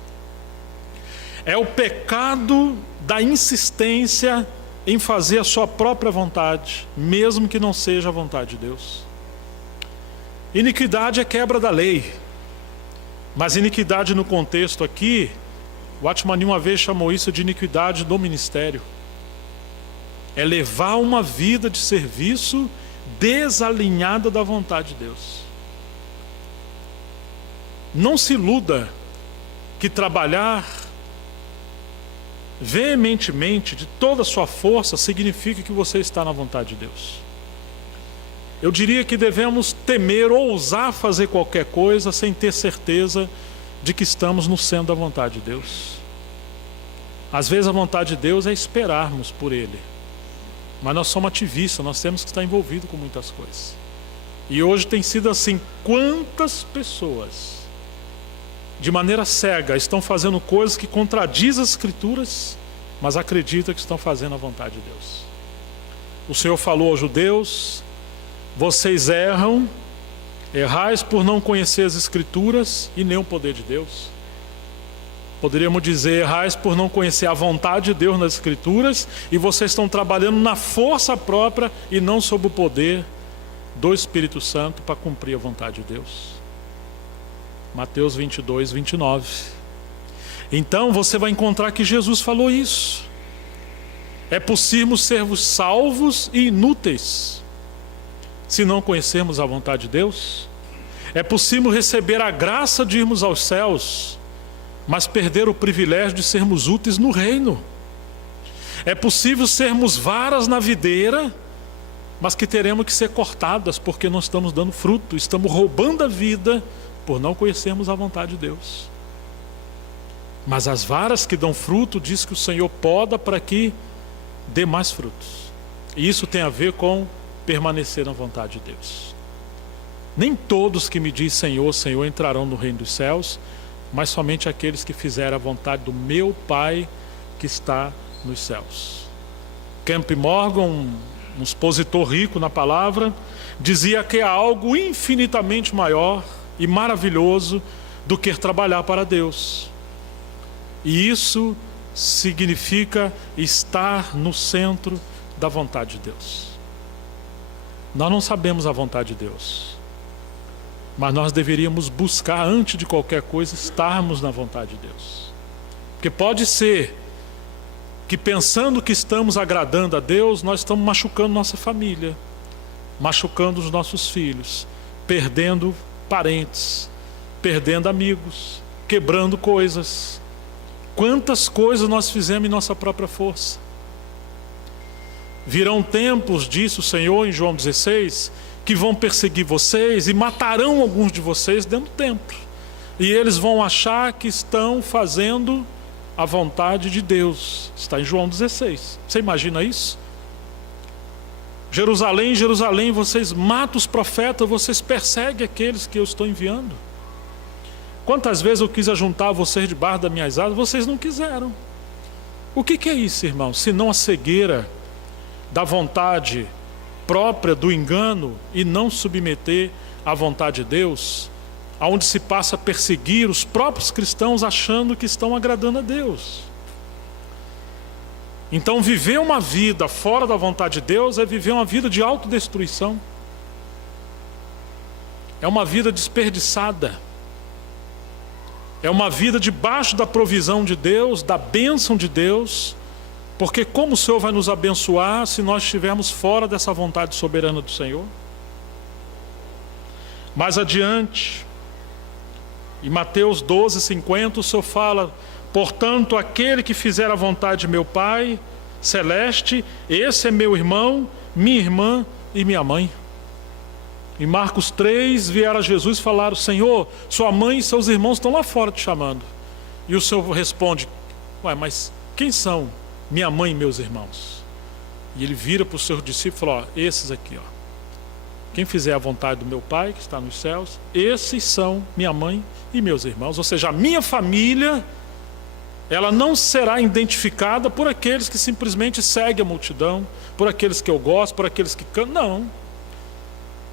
É o pecado da insistência em fazer a sua própria vontade, mesmo que não seja a vontade de Deus. Iniquidade é quebra da lei, mas iniquidade no contexto aqui, o Atmani uma vez chamou isso de iniquidade do ministério. É levar uma vida de serviço desalinhada da vontade de Deus. Não se iluda que trabalhar veementemente, de toda a sua força, significa que você está na vontade de Deus. Eu diria que devemos temer ou ousar fazer qualquer coisa sem ter certeza de que estamos no centro da vontade de Deus. Às vezes a vontade de Deus é esperarmos por Ele, mas nós somos ativistas, nós temos que estar envolvidos com muitas coisas. E hoje tem sido assim: quantas pessoas de maneira cega estão fazendo coisas que contradizem as Escrituras, mas acreditam que estão fazendo a vontade de Deus. O Senhor falou aos judeus: vocês erram Errais por não conhecer as Escrituras e nem o poder de Deus. Poderíamos dizer, errais por não conhecer a vontade de Deus nas Escrituras e vocês estão trabalhando na força própria e não sob o poder do Espírito Santo para cumprir a vontade de Deus. Mateus 22, 29. Então você vai encontrar que Jesus falou isso. É possível sermos salvos e inúteis se não conhecermos a vontade de Deus. É possível receber a graça de irmos aos céus, mas perder o privilégio de sermos úteis no reino. É possível sermos varas na videira, mas que teremos que ser cortadas porque não estamos dando fruto, estamos roubando a vida por não conhecermos a vontade de Deus. Mas as varas que dão fruto, diz que o Senhor poda para que dê mais frutos. E isso tem a ver com permanecer na vontade de Deus. Nem todos que me dizem Senhor, Senhor entrarão no reino dos céus, mas somente aqueles que fizeram a vontade do meu Pai que está nos céus. Campbell Morgan, um expositor rico na palavra, dizia que há algo infinitamente maior e maravilhoso do que trabalhar para Deus. E isso significa estar no centro da vontade de Deus. Nós não sabemos a vontade de Deus, mas nós deveríamos buscar, antes de qualquer coisa, estarmos na vontade de Deus. Porque pode ser que pensando que estamos agradando a Deus, nós estamos machucando nossa família, machucando os nossos filhos, perdendo parentes, perdendo amigos, quebrando coisas. Quantas coisas nós fizemos em nossa própria força. Virão tempos, disse o Senhor em João 16, que vão perseguir vocês e matarão alguns de vocês dentro do templo. E eles vão achar que estão fazendo a vontade de Deus. Está em João 16. Você imagina isso? Jerusalém, Jerusalém, vocês matam os profetas, vocês perseguem aqueles que eu estou enviando. Quantas vezes eu quis ajuntar vocês debaixo das minhas asas, vocês não quiseram. O que é isso, irmão? Se não a cegueira da vontade própria do engano e não submeter à vontade de Deus, aonde se passa a perseguir os próprios cristãos achando que estão agradando a Deus. Então viver uma vida fora da vontade de Deus é viver uma vida de autodestruição. É uma vida desperdiçada. É uma vida debaixo da provisão de Deus, da bênção de Deus, porque como o Senhor vai nos abençoar se nós estivermos fora dessa vontade soberana do Senhor? Mais adiante, em Mateus 12:50, o Senhor fala: portanto, aquele que fizer a vontade de meu Pai celeste, esse é meu irmão, minha irmã e minha mãe. Em Marcos 3, vieram a Jesus e falaram: Senhor, sua mãe e seus irmãos estão lá fora te chamando. E o Senhor responde: ué, mas quem são minha mãe e meus irmãos? E ele vira para os seus discípulos e fala: ó, esses aqui, ó. Quem fizer a vontade do meu Pai que está nos céus, esses são minha mãe e meus irmãos. Ou seja, a minha família, ela não será identificada por aqueles que simplesmente seguem a multidão, por aqueles que eu gosto, por aqueles que cantam. Não.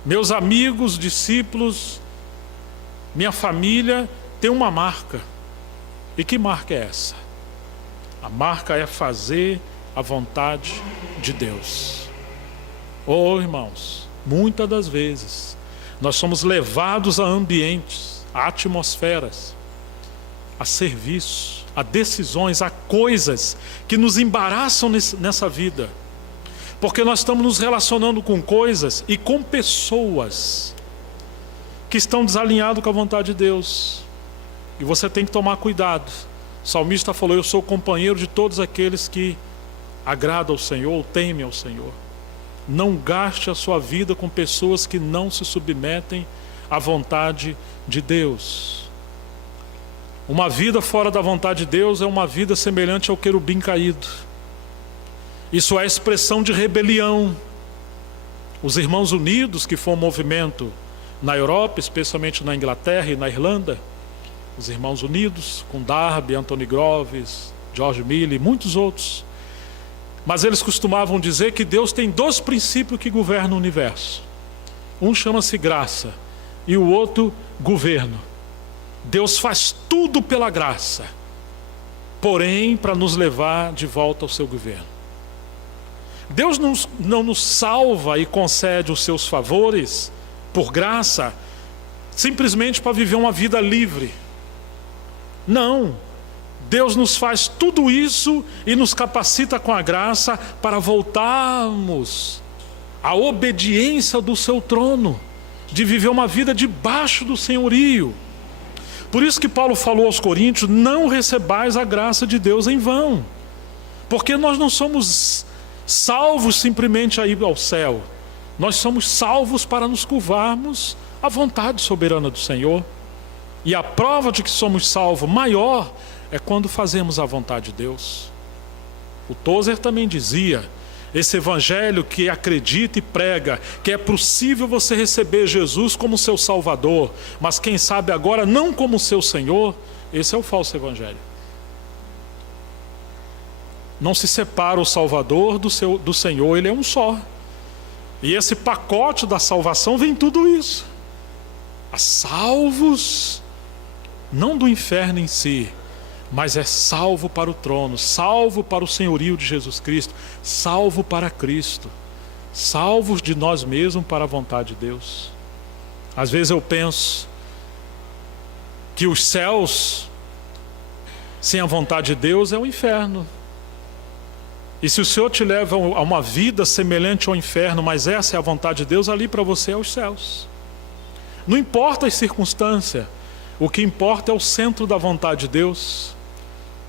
Meus amigos, discípulos, minha família tem uma marca. E que marca é essa? A marca é fazer a vontade de Deus. Oh, irmãos, muitas das vezes nós somos levados a ambientes, a atmosferas, a serviços, a decisões, a coisas que nos embaraçam nessa vida. Porque nós estamos nos relacionando com coisas e com pessoas que estão desalinhadas com a vontade de Deus. E você tem que tomar cuidado. O salmista falou: eu sou companheiro de todos aqueles que agradam ao Senhor, ou temem ao Senhor. Não gaste a sua vida com pessoas que não se submetem à vontade de Deus. Uma vida fora da vontade de Deus é uma vida semelhante ao querubim caído. Isso é expressão de rebelião. Os Irmãos Unidos, que foi um movimento na Europa, especialmente na Inglaterra e na Irlanda, os Irmãos Unidos, com Darby, Anthony Groves, George Miller e muitos outros. Mas eles costumavam dizer que Deus tem dois princípios que governam o universo. Um chama-se graça e o outro governo. Deus faz tudo pela graça, porém para nos levar de volta ao seu governo. Deus não nos salva e concede os seus favores por graça, simplesmente para viver uma vida livre. Não, Deus nos faz tudo isso e nos capacita com a graça para voltarmos à obediência do seu trono, de viver uma vida debaixo do senhorio. Por isso que Paulo falou aos Coríntios: não recebais a graça de Deus em vão, porque nós não somos salvos simplesmente a ir ao céu, nós somos salvos para nos curvarmos à vontade soberana do Senhor. E a prova de que somos salvos maior é quando fazemos a vontade de Deus. O Tozer também dizia: esse evangelho que acredita e prega que é possível você receber Jesus como seu Salvador, mas quem sabe agora não como seu Senhor, esse é o falso evangelho. Não se separa o Salvador do Senhor, ele é um só. E esse pacote da salvação vem tudo isso. A salvos, não do inferno em si, mas é salvo para o trono, salvo para o senhorio de Jesus Cristo, salvo para Cristo, salvos de nós mesmos para a vontade de Deus. Às vezes eu penso que os céus sem a vontade de Deus é o inferno. E se o Senhor te leva a uma vida semelhante ao inferno, mas essa é a vontade de Deus, ali para você é os céus. Não importa as circunstâncias, o que importa é o centro da vontade de Deus.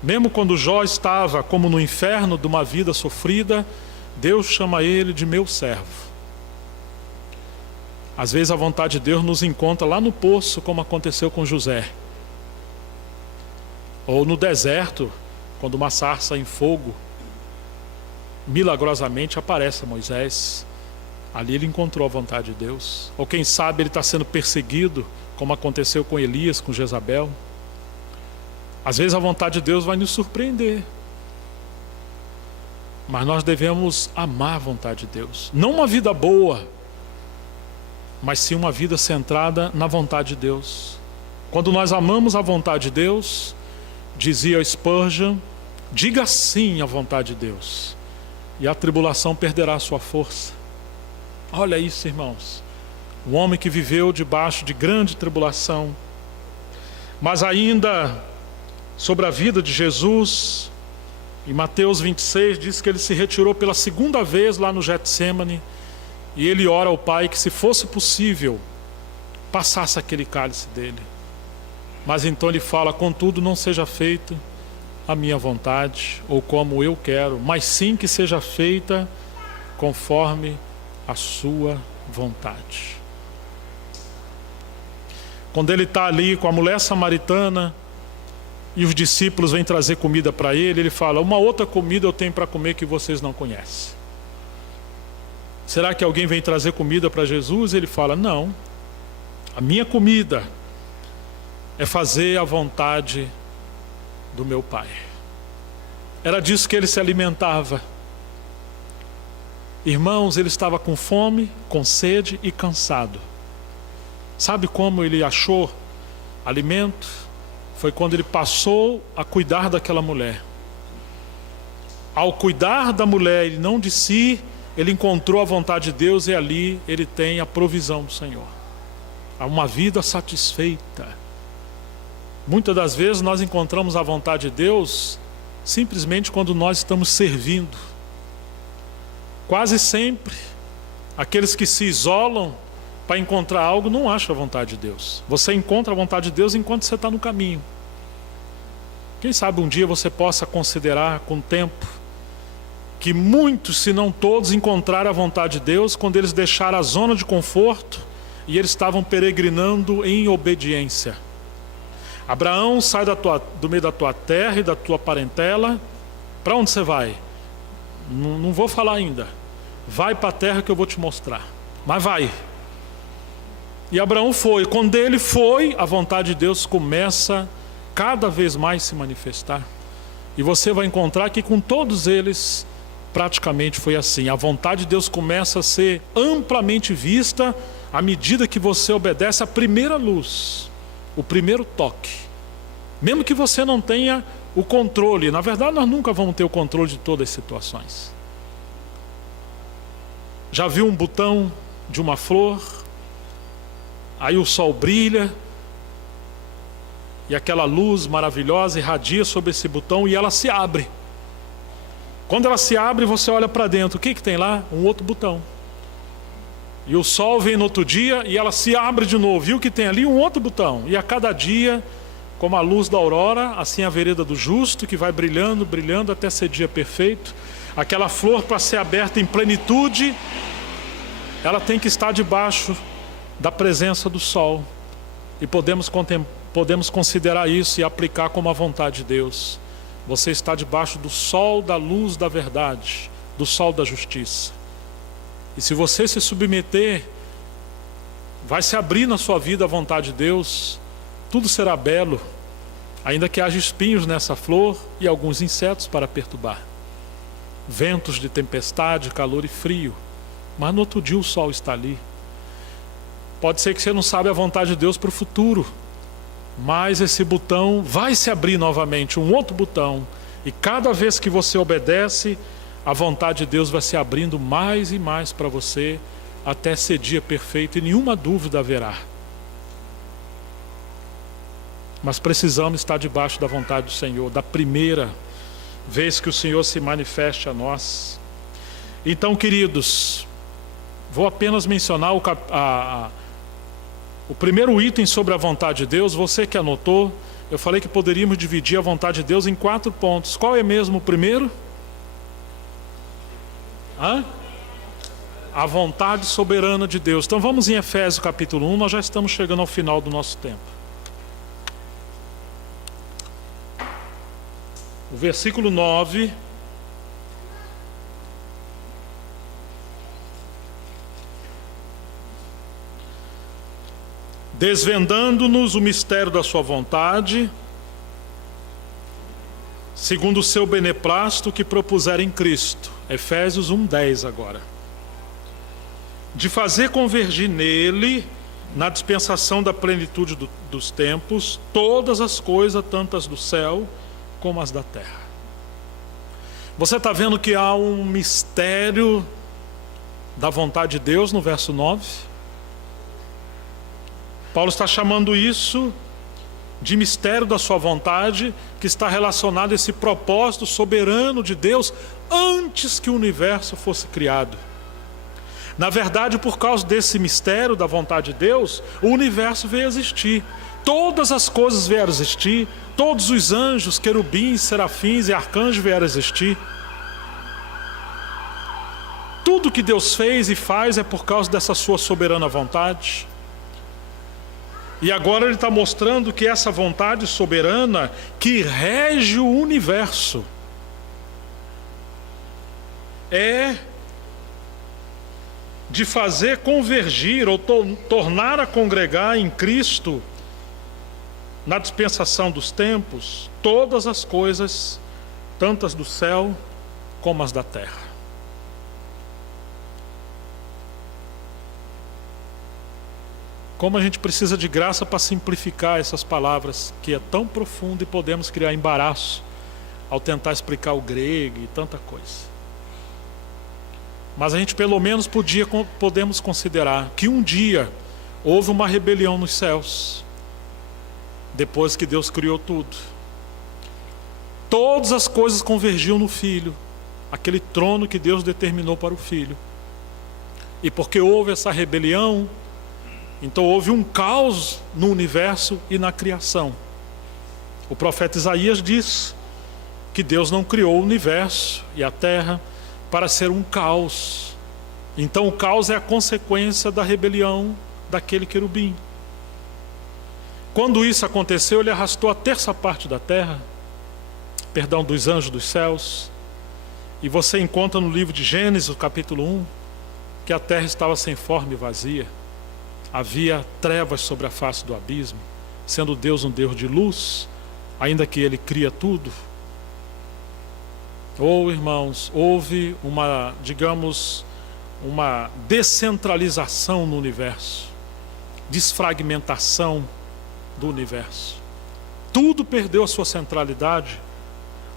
Mesmo quando Jó estava como no inferno de uma vida sofrida, Deus chama ele de meu servo. Às vezes a vontade de Deus nos encontra lá no poço, como aconteceu com José. Ou no deserto, quando uma sarça em fogo milagrosamente aparece a Moisés. Ali ele encontrou a vontade de Deus. Ou quem sabe ele está sendo perseguido, como aconteceu com Elias, com Jezabel. Às vezes a vontade de Deus vai nos surpreender, mas nós devemos amar a vontade de Deus. Não uma vida boa, mas sim uma vida centrada na vontade de Deus. Quando nós amamos a vontade de Deus, dizia Spurgeon, diga sim à vontade de Deus, e a tribulação perderá a sua força. Olha isso, irmãos. Um homem que viveu debaixo de grande tribulação. Mas ainda sobre a vida de Jesus, em Mateus 26 diz que ele se retirou pela segunda vez lá no Getsêmani, e ele ora ao Pai que, se fosse possível, passasse aquele cálice dele. Mas então ele fala: contudo, não seja feita a minha vontade, ou como eu quero, mas sim que seja feita conforme a sua vontade. Quando ele está ali com a mulher samaritana e os discípulos vêm trazer comida para ele, ele fala: uma outra comida eu tenho para comer que vocês não conhecem. Será que alguém vem trazer comida para Jesus? Ele fala: não, a minha comida é fazer a vontade do meu Pai. Era disso que ele se alimentava. Irmãos, ele estava com fome, com sede e cansado. Sabe como ele achou alimento? Foi quando ele passou a cuidar daquela mulher. Ao cuidar da mulher e não de si, ele encontrou a vontade de Deus, e ali ele tem a provisão do Senhor. Há uma vida satisfeita. Muitas das vezes nós encontramos a vontade de Deus simplesmente quando nós estamos servindo. Quase sempre, aqueles que se isolam para encontrar algo não acham a vontade de Deus. Você encontra a vontade de Deus enquanto você está no caminho. Quem sabe um dia você possa considerar com o tempo que muitos, se não todos, encontraram a vontade de Deus quando eles deixaram a zona de conforto e eles estavam peregrinando em obediência. Abraão, sai do meio da tua terra e da tua parentela. Para onde você vai? Não vou falar ainda. Vai para a terra que eu vou te mostrar. Mas vai. E Abraão foi. Quando ele foi, a vontade de Deus começa cada vez mais se manifestar. E você vai encontrar que com todos eles praticamente foi assim. A vontade de Deus começa a ser amplamente vista à medida que você obedece a primeira luz, o primeiro toque, mesmo que você não tenha o controle, na verdade nós nunca vamos ter o controle de todas as situações. Já viu um botão de uma flor, aí o sol brilha, e aquela luz maravilhosa irradia sobre esse botão e ela se abre. Quando ela se abre, você olha para dentro, o que tem lá? Um outro botão. E o sol vem no outro dia e ela se abre de novo, viu que tem ali um outro botão. E a cada dia, como a luz da aurora, assim a vereda do justo, que vai brilhando, brilhando até ser dia perfeito. Aquela flor, para ser aberta em plenitude, ela tem que estar debaixo da presença do sol. E podemos considerar isso e aplicar como a vontade de Deus. Você está debaixo do sol da luz da verdade, do sol da justiça. E se você se submeter, vai se abrir na sua vida a vontade de Deus, tudo será belo, ainda que haja espinhos nessa flor e alguns insetos para perturbar. Ventos de tempestade, calor e frio, mas no outro dia o sol está ali. Pode ser que você não saiba a vontade de Deus para o futuro, mas esse botão vai se abrir novamente, um outro botão, e cada vez que você obedece, a vontade de Deus vai se abrindo mais e mais para você, até ser dia perfeito, e nenhuma dúvida haverá. Mas precisamos estar debaixo da vontade do Senhor, da primeira vez que o Senhor se manifeste a nós. Então, queridos, vou apenas mencionar o primeiro item sobre a vontade de Deus. Você que anotou, eu falei que poderíamos dividir a vontade de Deus em 4 pontos. Qual é mesmo o primeiro? A vontade soberana de Deus. Então vamos em Efésios capítulo 1, nós já estamos chegando ao final do nosso tempo. O versículo 9... desvendando-nos o mistério da sua vontade, segundo o seu beneplácito que propuseram em Cristo. Efésios 1:10 agora. De fazer convergir nele, na dispensação da plenitude dos tempos, todas as coisas, tanto as do céu como as da terra. Você está vendo que há um mistério da vontade de Deus no verso 9? Paulo está chamando isso de mistério da sua vontade, que está relacionado a esse propósito soberano de Deus antes que o universo fosse criado. Na verdade, por causa desse mistério da vontade de Deus, o universo veio a existir. Todas as coisas vieram a existir, todos os anjos, querubins, serafins e arcanjos vieram a existir. Tudo que Deus fez e faz é por causa dessa sua soberana vontade. E agora ele está mostrando que essa vontade soberana que rege o universo é de fazer convergir ou tornar a congregar em Cristo, na dispensação dos tempos, todas as coisas, tanto as do céu como as da terra. Como a gente precisa de graça para simplificar essas palavras, que é tão profundo, e podemos criar embaraço ao tentar explicar o grego e tanta coisa. Mas a gente pelo menos podemos considerar que um dia houve uma rebelião nos céus, depois que Deus criou tudo. Todas as coisas convergiam no Filho, aquele trono que Deus determinou para o Filho. E porque houve essa rebelião, então houve um caos no universo e na criação. O profeta Isaías diz que Deus não criou o universo e a terra para ser um caos. Então o caos é a consequência da rebelião daquele querubim. Quando isso aconteceu, ele arrastou a terça parte da terra, dos anjos dos céus. E você encontra no livro de Gênesis, capítulo 1, que a terra estava sem forma e vazia. Havia trevas sobre a face do abismo, sendo Deus um Deus de luz, ainda que Ele cria tudo. Irmãos, houve uma descentralização no universo, desfragmentação do universo. Tudo perdeu a sua centralidade,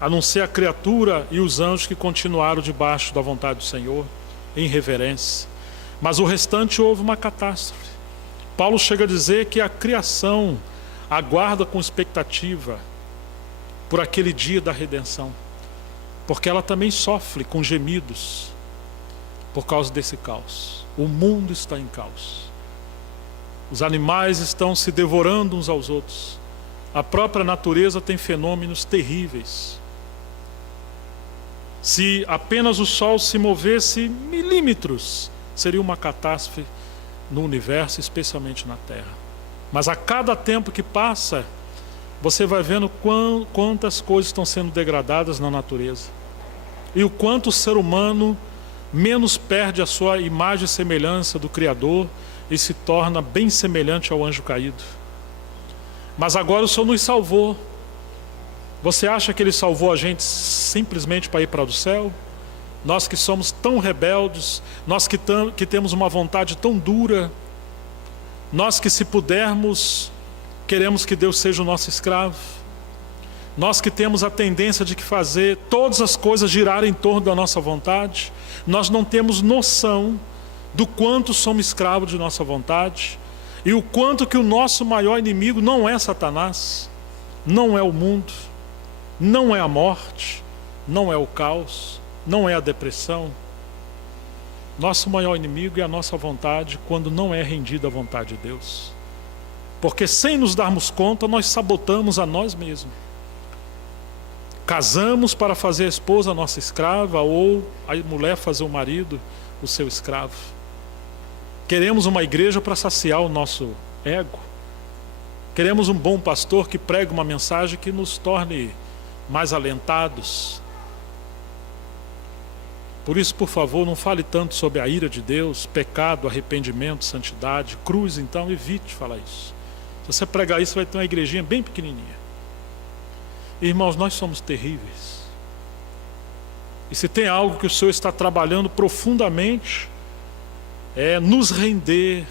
a não ser a criatura e os anjos que continuaram debaixo da vontade do Senhor, em reverência. Mas o restante houve uma catástrofe. Paulo chega a dizer que a criação aguarda com expectativa por aquele dia da redenção, porque ela também sofre com gemidos por causa desse caos. O mundo está em caos. Os animais estão se devorando uns aos outros. A própria natureza tem fenômenos terríveis. Se apenas o Sol se movesse milímetros, seria uma catástrofe no universo, especialmente na Terra. Mas a cada tempo que passa, você vai vendo quantas coisas estão sendo degradadas na natureza. E o quanto o ser humano menos perde a sua imagem e semelhança do Criador e se torna bem semelhante ao anjo caído. Mas agora o Senhor nos salvou. Você acha que Ele salvou a gente simplesmente para ir para o céu? Nós que somos tão rebeldes, nós que temos uma vontade tão dura, nós que, se pudermos, queremos que Deus seja o nosso escravo, nós que temos a tendência de fazer todas as coisas girarem em torno da nossa vontade, nós não temos noção do quanto somos escravos de nossa vontade e o quanto que o nosso maior inimigo não é Satanás, não é o mundo, não é a morte, não é o caos, não é a depressão. Nosso maior inimigo é a nossa vontade quando não é rendida à vontade de Deus. Porque sem nos darmos conta, nós sabotamos a nós mesmos. Casamos para fazer a esposa a nossa escrava, ou a mulher fazer o marido o seu escravo. Queremos uma igreja para saciar o nosso ego. Queremos um bom pastor que pregue uma mensagem que nos torne mais alentados. Por isso, por favor, não fale tanto sobre a ira de Deus, pecado, arrependimento, santidade, cruz. Então evite falar isso. Se você pregar isso, vai ter uma igrejinha bem pequenininha. Irmãos, nós somos terríveis. E se tem algo que o Senhor está trabalhando profundamente, é nos render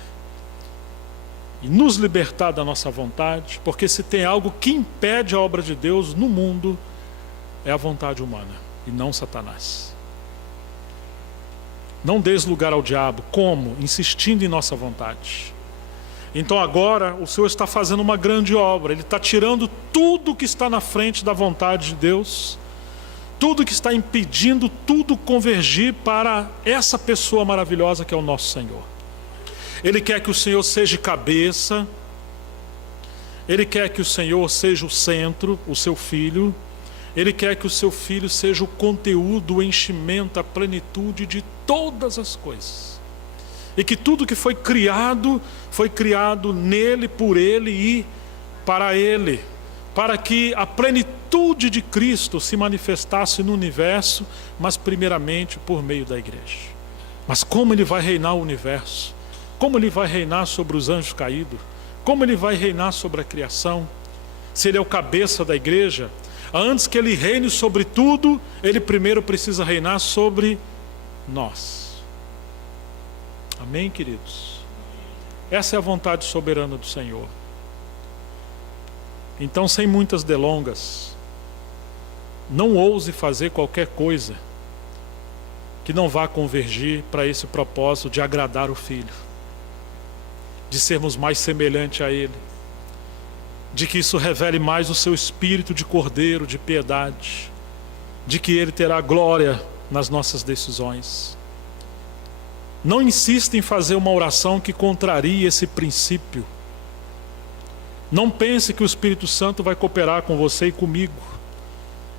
e nos libertar da nossa vontade, porque se tem algo que impede a obra de Deus no mundo, é a vontade humana e não Satanás. Não dês lugar ao diabo. Como? Insistindo em nossa vontade. Então agora o Senhor está fazendo uma grande obra. Ele está tirando tudo que está na frente da vontade de Deus, tudo que está impedindo tudo convergir para essa pessoa maravilhosa que é o nosso Senhor. Ele quer que o Senhor seja cabeça, Ele quer que o Senhor seja o centro, o seu Filho. Ele quer que o seu Filho seja o conteúdo, o enchimento, a plenitude de todas as coisas. E que tudo que foi criado nele, por ele e para ele. Para que a plenitude de Cristo se manifestasse no universo, mas primeiramente por meio da igreja. Mas como Ele vai reinar o universo? Como Ele vai reinar sobre os anjos caídos? Como Ele vai reinar sobre a criação? Se Ele é o cabeça da igreja, antes que Ele reine sobre tudo, Ele primeiro precisa reinar sobre nós. Amém, queridos? Essa é a vontade soberana do Senhor. Então, sem muitas delongas, não ouse fazer qualquer coisa que não vá convergir para esse propósito de agradar o Filho, de sermos mais semelhantes a Ele, de que isso revele mais o seu espírito de cordeiro, de piedade, de que Ele terá glória nas nossas decisões. Não insista em fazer uma oração que contrarie esse princípio. Não pense que o Espírito Santo vai cooperar com você e comigo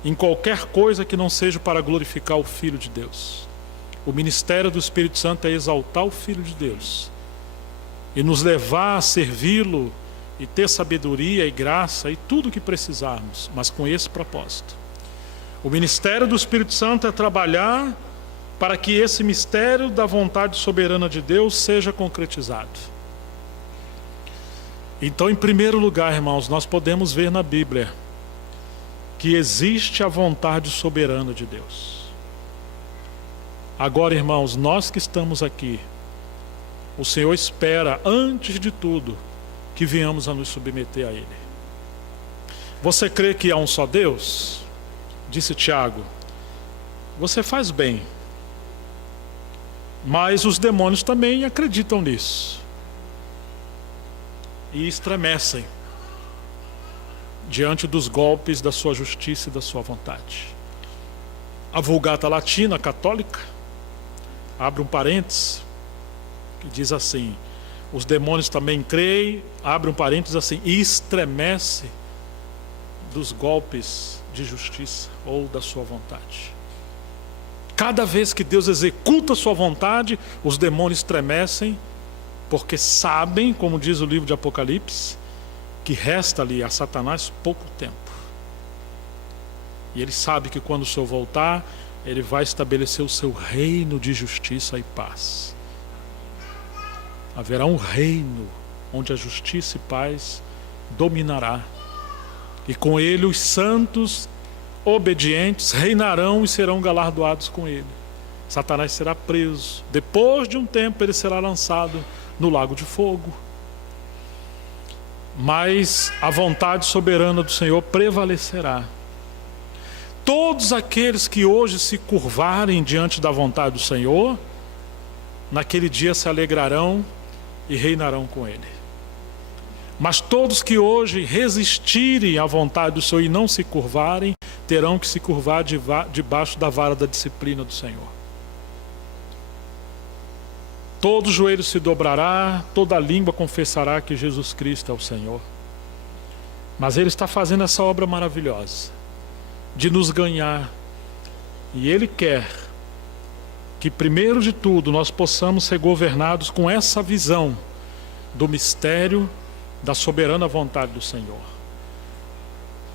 em qualquer coisa que não seja para glorificar o Filho de Deus. O ministério do Espírito Santo é exaltar o Filho de Deus e nos levar a servi-lo e ter sabedoria e graça e tudo o que precisarmos, mas com esse propósito. O ministério do Espírito Santo é trabalhar para que esse mistério da vontade soberana de Deus seja concretizado. Então, em primeiro lugar, irmãos, nós podemos ver na Bíblia que existe a vontade soberana de Deus. Agora, irmãos, nós que estamos aqui, o Senhor espera, antes de tudo, que venhamos a nos submeter a Ele. Você crê que há um só Deus? Disse Tiago. Você faz bem. Mas os demônios também acreditam nisso. E estremecem diante dos golpes da sua justiça e da sua vontade. A Vulgata Latina Católica abre um parênteses que diz assim: os demônios também creem, abre um parênteses assim, e estremece dos golpes de justiça ou da sua vontade. Cada vez que Deus executa a sua vontade, os demônios estremecem, porque sabem, como diz o livro de Apocalipse, que resta ali a Satanás pouco tempo. E ele sabe que quando o Senhor voltar, ele vai estabelecer o seu reino de justiça e paz. Haverá um reino onde a justiça e paz dominará. E com ele os santos obedientes reinarão e serão galardoados com ele. Satanás será preso. Depois de um tempo ele será lançado no lago de fogo. Mas a vontade soberana do Senhor prevalecerá. Todos aqueles que hoje se curvarem diante da vontade do Senhor, naquele dia se alegrarão e reinarão com Ele. Mas todos que hoje resistirem à vontade do Senhor e não se curvarem, terão que se curvar debaixo da vara da disciplina do Senhor. Todo joelho se dobrará, toda língua confessará que Jesus Cristo é o Senhor. Mas Ele está fazendo essa obra maravilhosa de nos ganhar. E Ele quer que, primeiro de tudo, nós possamos ser governados com essa visão do mistério da soberana vontade do Senhor.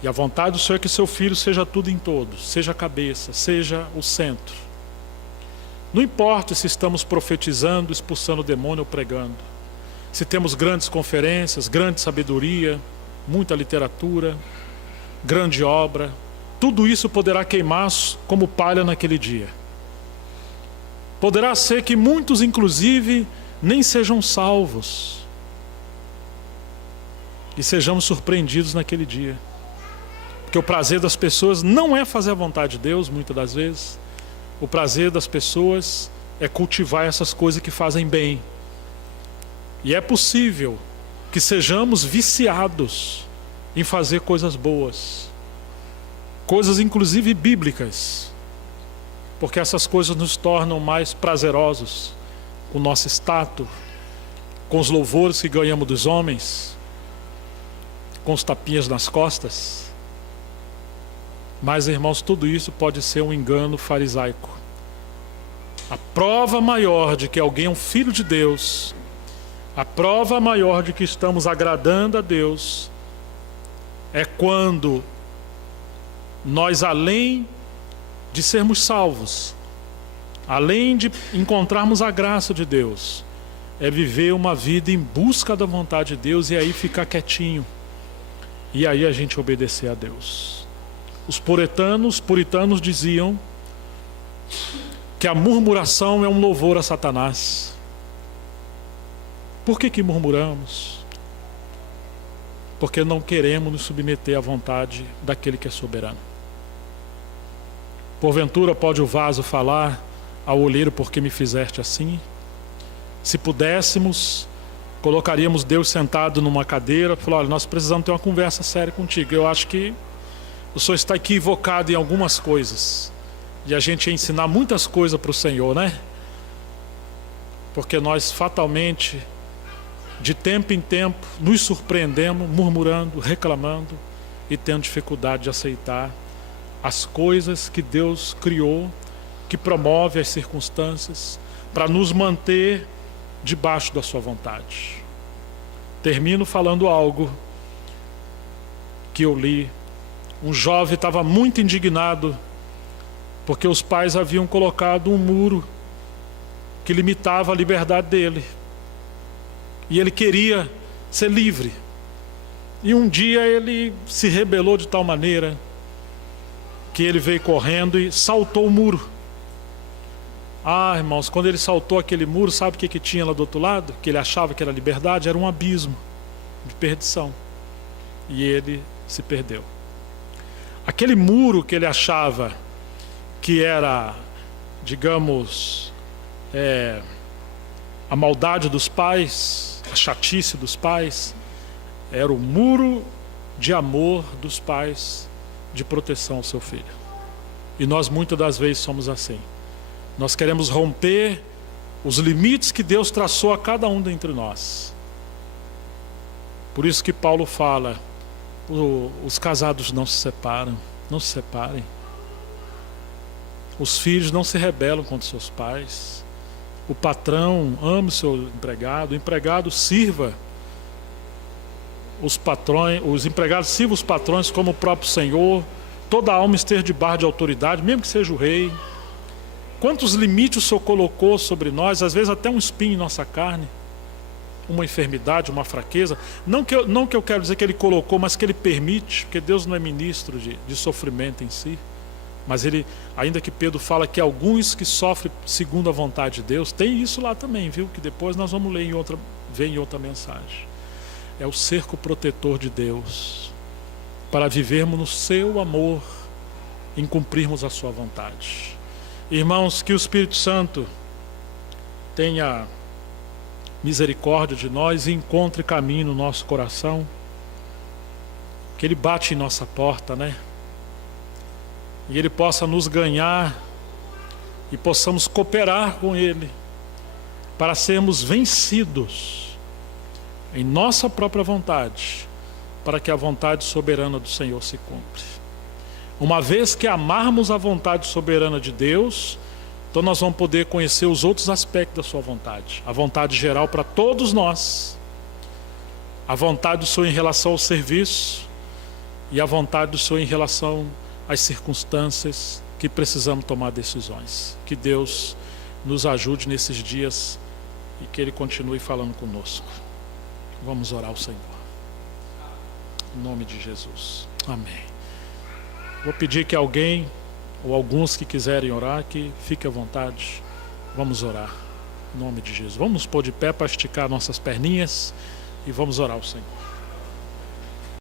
E a vontade do Senhor é que seu Filho seja tudo em todos, seja a cabeça, seja o centro. Não importa se estamos profetizando, expulsando o demônio ou pregando. Se temos grandes conferências, grande sabedoria, muita literatura, grande obra, tudo isso poderá queimar como palha naquele dia. Poderá ser que muitos, inclusive, nem sejam salvos. E sejamos surpreendidos naquele dia. Porque o prazer das pessoas não é fazer a vontade de Deus, muitas das vezes. O prazer das pessoas é cultivar essas coisas que fazem bem. E é possível que sejamos viciados em fazer coisas boas. Coisas inclusive bíblicas. Porque essas coisas nos tornam mais prazerosos com o nosso status, com os louvores que ganhamos dos homens, com os tapinhas nas costas. Mas, irmãos, tudo isso pode ser um engano farisaico. A prova maior de que alguém é um filho de Deus, a prova maior de que estamos agradando a Deus, é quando nós, além de sermos salvos, além de encontrarmos a graça de Deus, é viver uma vida em busca da vontade de Deus e aí ficar quietinho. E aí a gente obedecer a Deus. Os puritanos diziam que a murmuração é um louvor a Satanás. Por que murmuramos? Porque não queremos nos submeter à vontade daquele que é soberano. Porventura pode o vaso falar ao olheiro: por que me fizeste assim? Se pudéssemos, colocaríamos Deus sentado numa cadeira e falar: olha, nós precisamos ter uma conversa séria contigo. Eu acho que o Senhor está equivocado em algumas coisas. E a gente ia ensinar muitas coisas para o Senhor, né? Porque nós fatalmente, de tempo em tempo, nos surpreendemos, murmurando, reclamando e tendo dificuldade de aceitar as coisas que Deus criou, que promove as circunstâncias para nos manter debaixo da sua vontade. Termino falando algo que eu li. Um jovem estava muito indignado porque os pais haviam colocado um muro que limitava a liberdade dele. E ele queria ser livre. E um dia ele se rebelou de tal maneira que ele veio correndo e saltou o muro. Ah, irmãos, quando ele saltou aquele muro, sabe o que tinha lá do outro lado? Que ele achava que era liberdade, era um abismo de perdição. E ele se perdeu. Aquele muro que ele achava que era, digamos, a maldade dos pais, a chatice dos pais, era o muro de amor dos pais, de proteção ao seu filho. E nós muitas das vezes somos assim. Nós queremos romper os limites que Deus traçou a cada um dentre nós. Por isso que Paulo fala, os casados não se separam, não se separem. Os filhos não se rebelam contra seus pais. O patrão ama o seu empregado, o empregado sirva os patrões, os empregados sirvam os patrões como o próprio Senhor. Toda alma esteja debaixo de autoridade, mesmo que seja o rei. Quantos limites o Senhor colocou sobre nós, às vezes até um espinho em nossa carne, uma enfermidade, uma fraqueza. Não que eu quero dizer que Ele colocou, mas que Ele permite, porque Deus não é ministro de sofrimento em si. Mas Ele, ainda que Pedro fala que alguns que sofrem segundo a vontade de Deus, tem isso lá também, viu? Que depois nós vamos ler ver em outra mensagem. É o cerco protetor de Deus, para vivermos no seu amor, em cumprirmos a sua vontade. Irmãos, que o Espírito Santo tenha misericórdia de nós e encontre caminho no nosso coração, que Ele bate em nossa porta, né? E Ele possa nos ganhar e possamos cooperar com Ele para sermos vencidos em nossa própria vontade, para que a vontade soberana do Senhor se cumpra. Uma vez que amarmos a vontade soberana de Deus, então nós vamos poder conhecer os outros aspectos da sua vontade. A vontade geral para todos nós, a vontade do Senhor em relação ao serviço e a vontade do Senhor em relação às circunstâncias que precisamos tomar decisões. Que Deus nos ajude nesses dias e que Ele continue falando conosco. Vamos orar ao Senhor. Em nome de Jesus. Amém. Vou pedir que alguém, ou alguns que quiserem orar, que fique à vontade. Vamos orar. Em nome de Jesus. Vamos nos pôr de pé para esticar nossas perninhas e vamos orar ao Senhor.